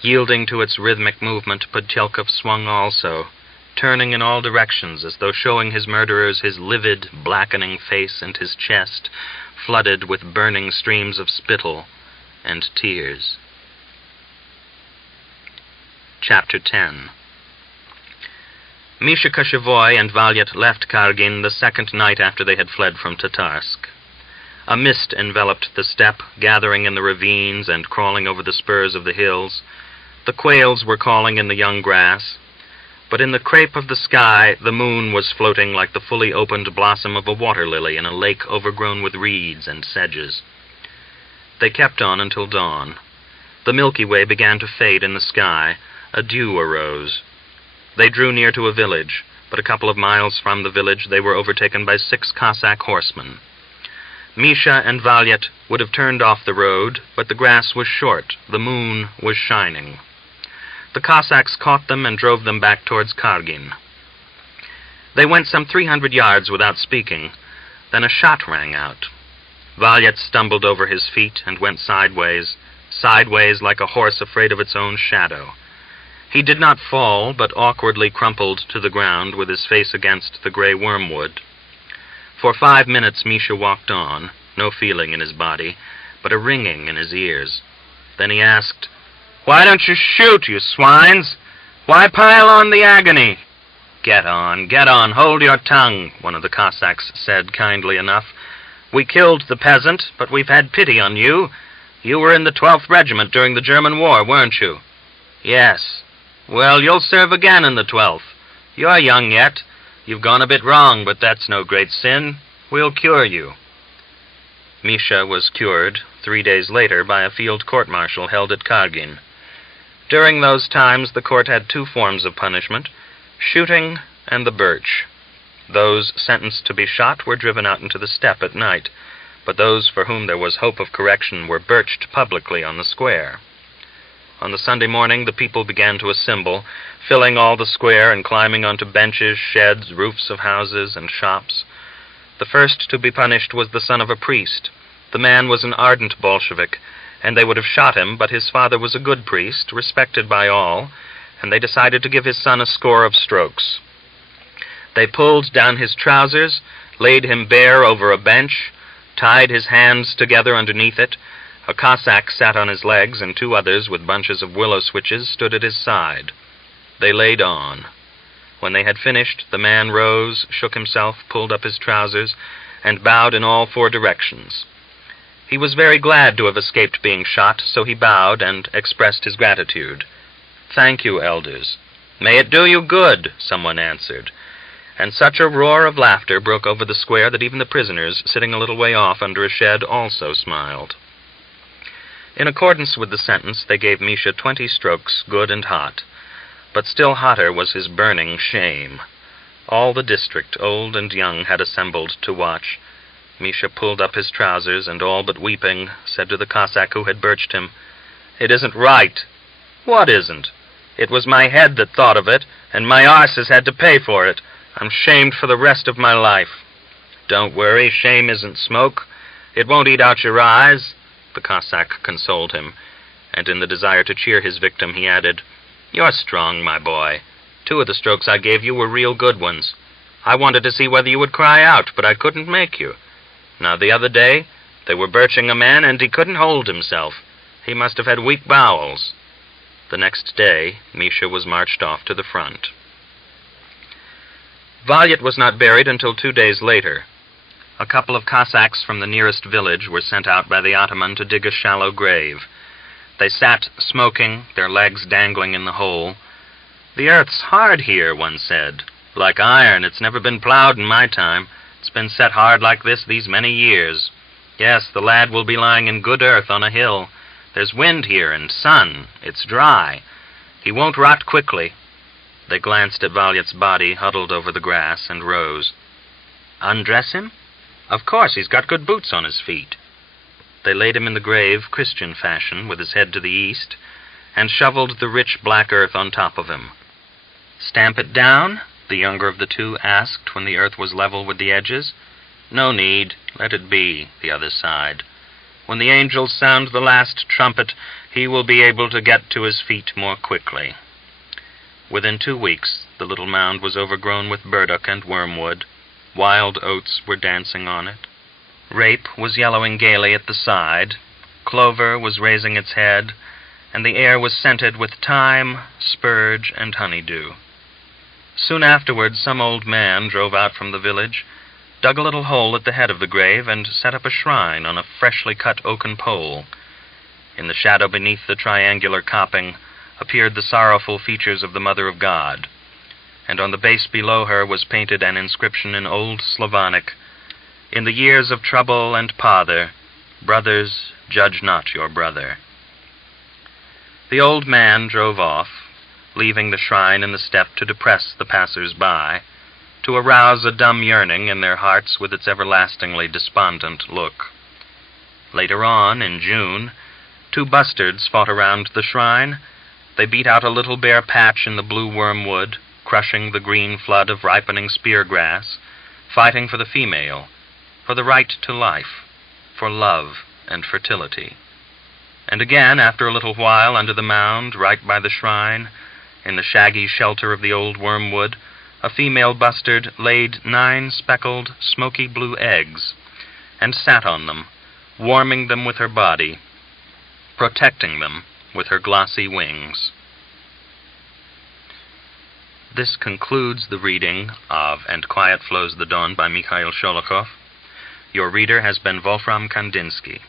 Yielding to its rhythmic movement, Podtyelkov swung also, turning in all directions as though showing his murderers his livid, blackening face and his chest, flooded with burning streams of spittle and tears. Chapter 10. Misha Koshevoy and Valyat left Kargin the second night after they had fled from Tatarsk. A mist enveloped the steppe, gathering in the ravines and crawling over the spurs of the hills. The quails were calling in the young grass, but in the crepe of the sky the moon was floating like the fully opened blossom of a water lily in a lake overgrown with reeds and sedges. They kept on until dawn. The Milky Way began to fade in the sky. A dew arose. They drew near to a village, but a couple of miles from the village they were overtaken by 6 Cossack horsemen. Misha and Valyat would have turned off the road, but the grass was short, the moon was shining. The Cossacks caught them and drove them back towards Kargin. They went some 300 yards without speaking. Then a shot rang out. Valyat stumbled over his feet and went sideways like a horse afraid of its own shadow. He did not fall, but awkwardly crumpled to the ground with his face against the gray wormwood. For 5 minutes Misha walked on, no feeling in his body, but a ringing in his ears. Then he asked, "Why don't you shoot, you swines? Why pile on the agony?" Get on, hold your tongue," one of the Cossacks said kindly enough. "We killed the peasant, but we've had pity on you. You were in the 12th Regiment during the German War, weren't you? Yes. Well, you'll serve again in the 12th. You're young yet. You've gone a bit wrong, but that's no great sin. We'll cure you. Misha was cured 3 days later by a field court-martial held at Kargin. During those times, the court had 2 forms of punishment, shooting and the birch. Those sentenced to be shot were driven out into the steppe at night, but those for whom there was hope of correction were birched publicly on the square. On the Sunday morning, the people began to assemble, filling all the square and climbing onto benches, sheds, roofs of houses, and shops. The first to be punished was the son of a priest. The man was an ardent Bolshevik, and they would have shot him, but his father was a good priest, respected by all, and they decided to give his son a score of strokes. They pulled down his trousers, laid him bare over a bench, tied his hands together underneath it. A Cossack sat on his legs, and 2 others with bunches of willow switches stood at his side. They laid on. When they had finished, the man rose, shook himself, pulled up his trousers, and bowed in all 4 directions. He was very glad to have escaped being shot, so he bowed and expressed his gratitude. "Thank you, elders." "May it do you good," someone answered. And such a roar of laughter broke over the square that even the prisoners, sitting a little way off under a shed, also smiled. In accordance with the sentence, they gave Misha 20 strokes, good and hot. But still hotter was his burning shame. All the district, old and young, had assembled to watch. Misha pulled up his trousers, and all but weeping, said to the Cossack who had birched him, "It isn't right." "What isn't?" "It was my head that thought of it, and my arse has had to pay for it. I'm shamed for the rest of my life." "Don't worry, shame isn't smoke. It won't eat out your eyes." The Cossack consoled him, and in the desire to cheer his victim, he added, "You're strong, my boy. 2 of the strokes I gave you were real good ones. I wanted to see whether you would cry out, but I couldn't make you. Now, the other day, they were birching a man, and he couldn't hold himself. He must have had weak bowels." The next day, Misha was marched off to the front. Valyat was not buried until 2 days later. A couple of Cossacks from the nearest village were sent out by the ataman to dig a shallow grave. They sat smoking, their legs dangling in the hole. "The earth's hard here," one said. "Like iron. It's never been plowed in my time. It's been set hard like this these many years. Yes, the lad will be lying in good earth on a hill. There's wind here and sun. It's dry. He won't rot quickly." They glanced at Valyat's body huddled over the grass and rose. "Undress him? Of course, he's got good boots on his feet." They laid him in the grave, Christian fashion, with his head to the east, and shoveled the rich black earth on top of him. "Stamp it down?" the younger of the 2 asked when the earth was level with the edges. "No need. Let it be," the other sighed. "When the angels sound the last trumpet, he will be able to get to his feet more quickly." Within 2 weeks, the little mound was overgrown with burdock and wormwood. Wild oats were dancing on it. Rape was yellowing gaily at the side. Clover was raising its head, and the air was scented with thyme, spurge, and honeydew. Soon afterward, some old man drove out from the village, dug a little hole at the head of the grave, and set up a shrine on a freshly cut oaken pole. In the shadow beneath the triangular coping appeared the sorrowful features of the Mother of God, and on the base below her was painted an inscription in Old Slavonic, "In the years of trouble and pother, brothers, judge not your brother." The old man drove off, leaving the shrine in the steppe to depress the passers-by, to arouse a dumb yearning in their hearts with its everlastingly despondent look. Later on, in June, 2 bustards fought around the shrine. They beat out a little bare patch in the blue wormwood, crushing the green flood of ripening spear-grass, fighting for the female, for the right to life, for love and fertility. And again, after a little while, under the mound, right by the shrine, in the shaggy shelter of the old wormwood, a female bustard laid 9 speckled, smoky blue eggs, and sat on them, warming them with her body, protecting them with her glossy wings. This concludes the reading of And Quiet Flows the Dawn by Mikhail Sholokhov. Your reader has been Wolfram Kandinsky.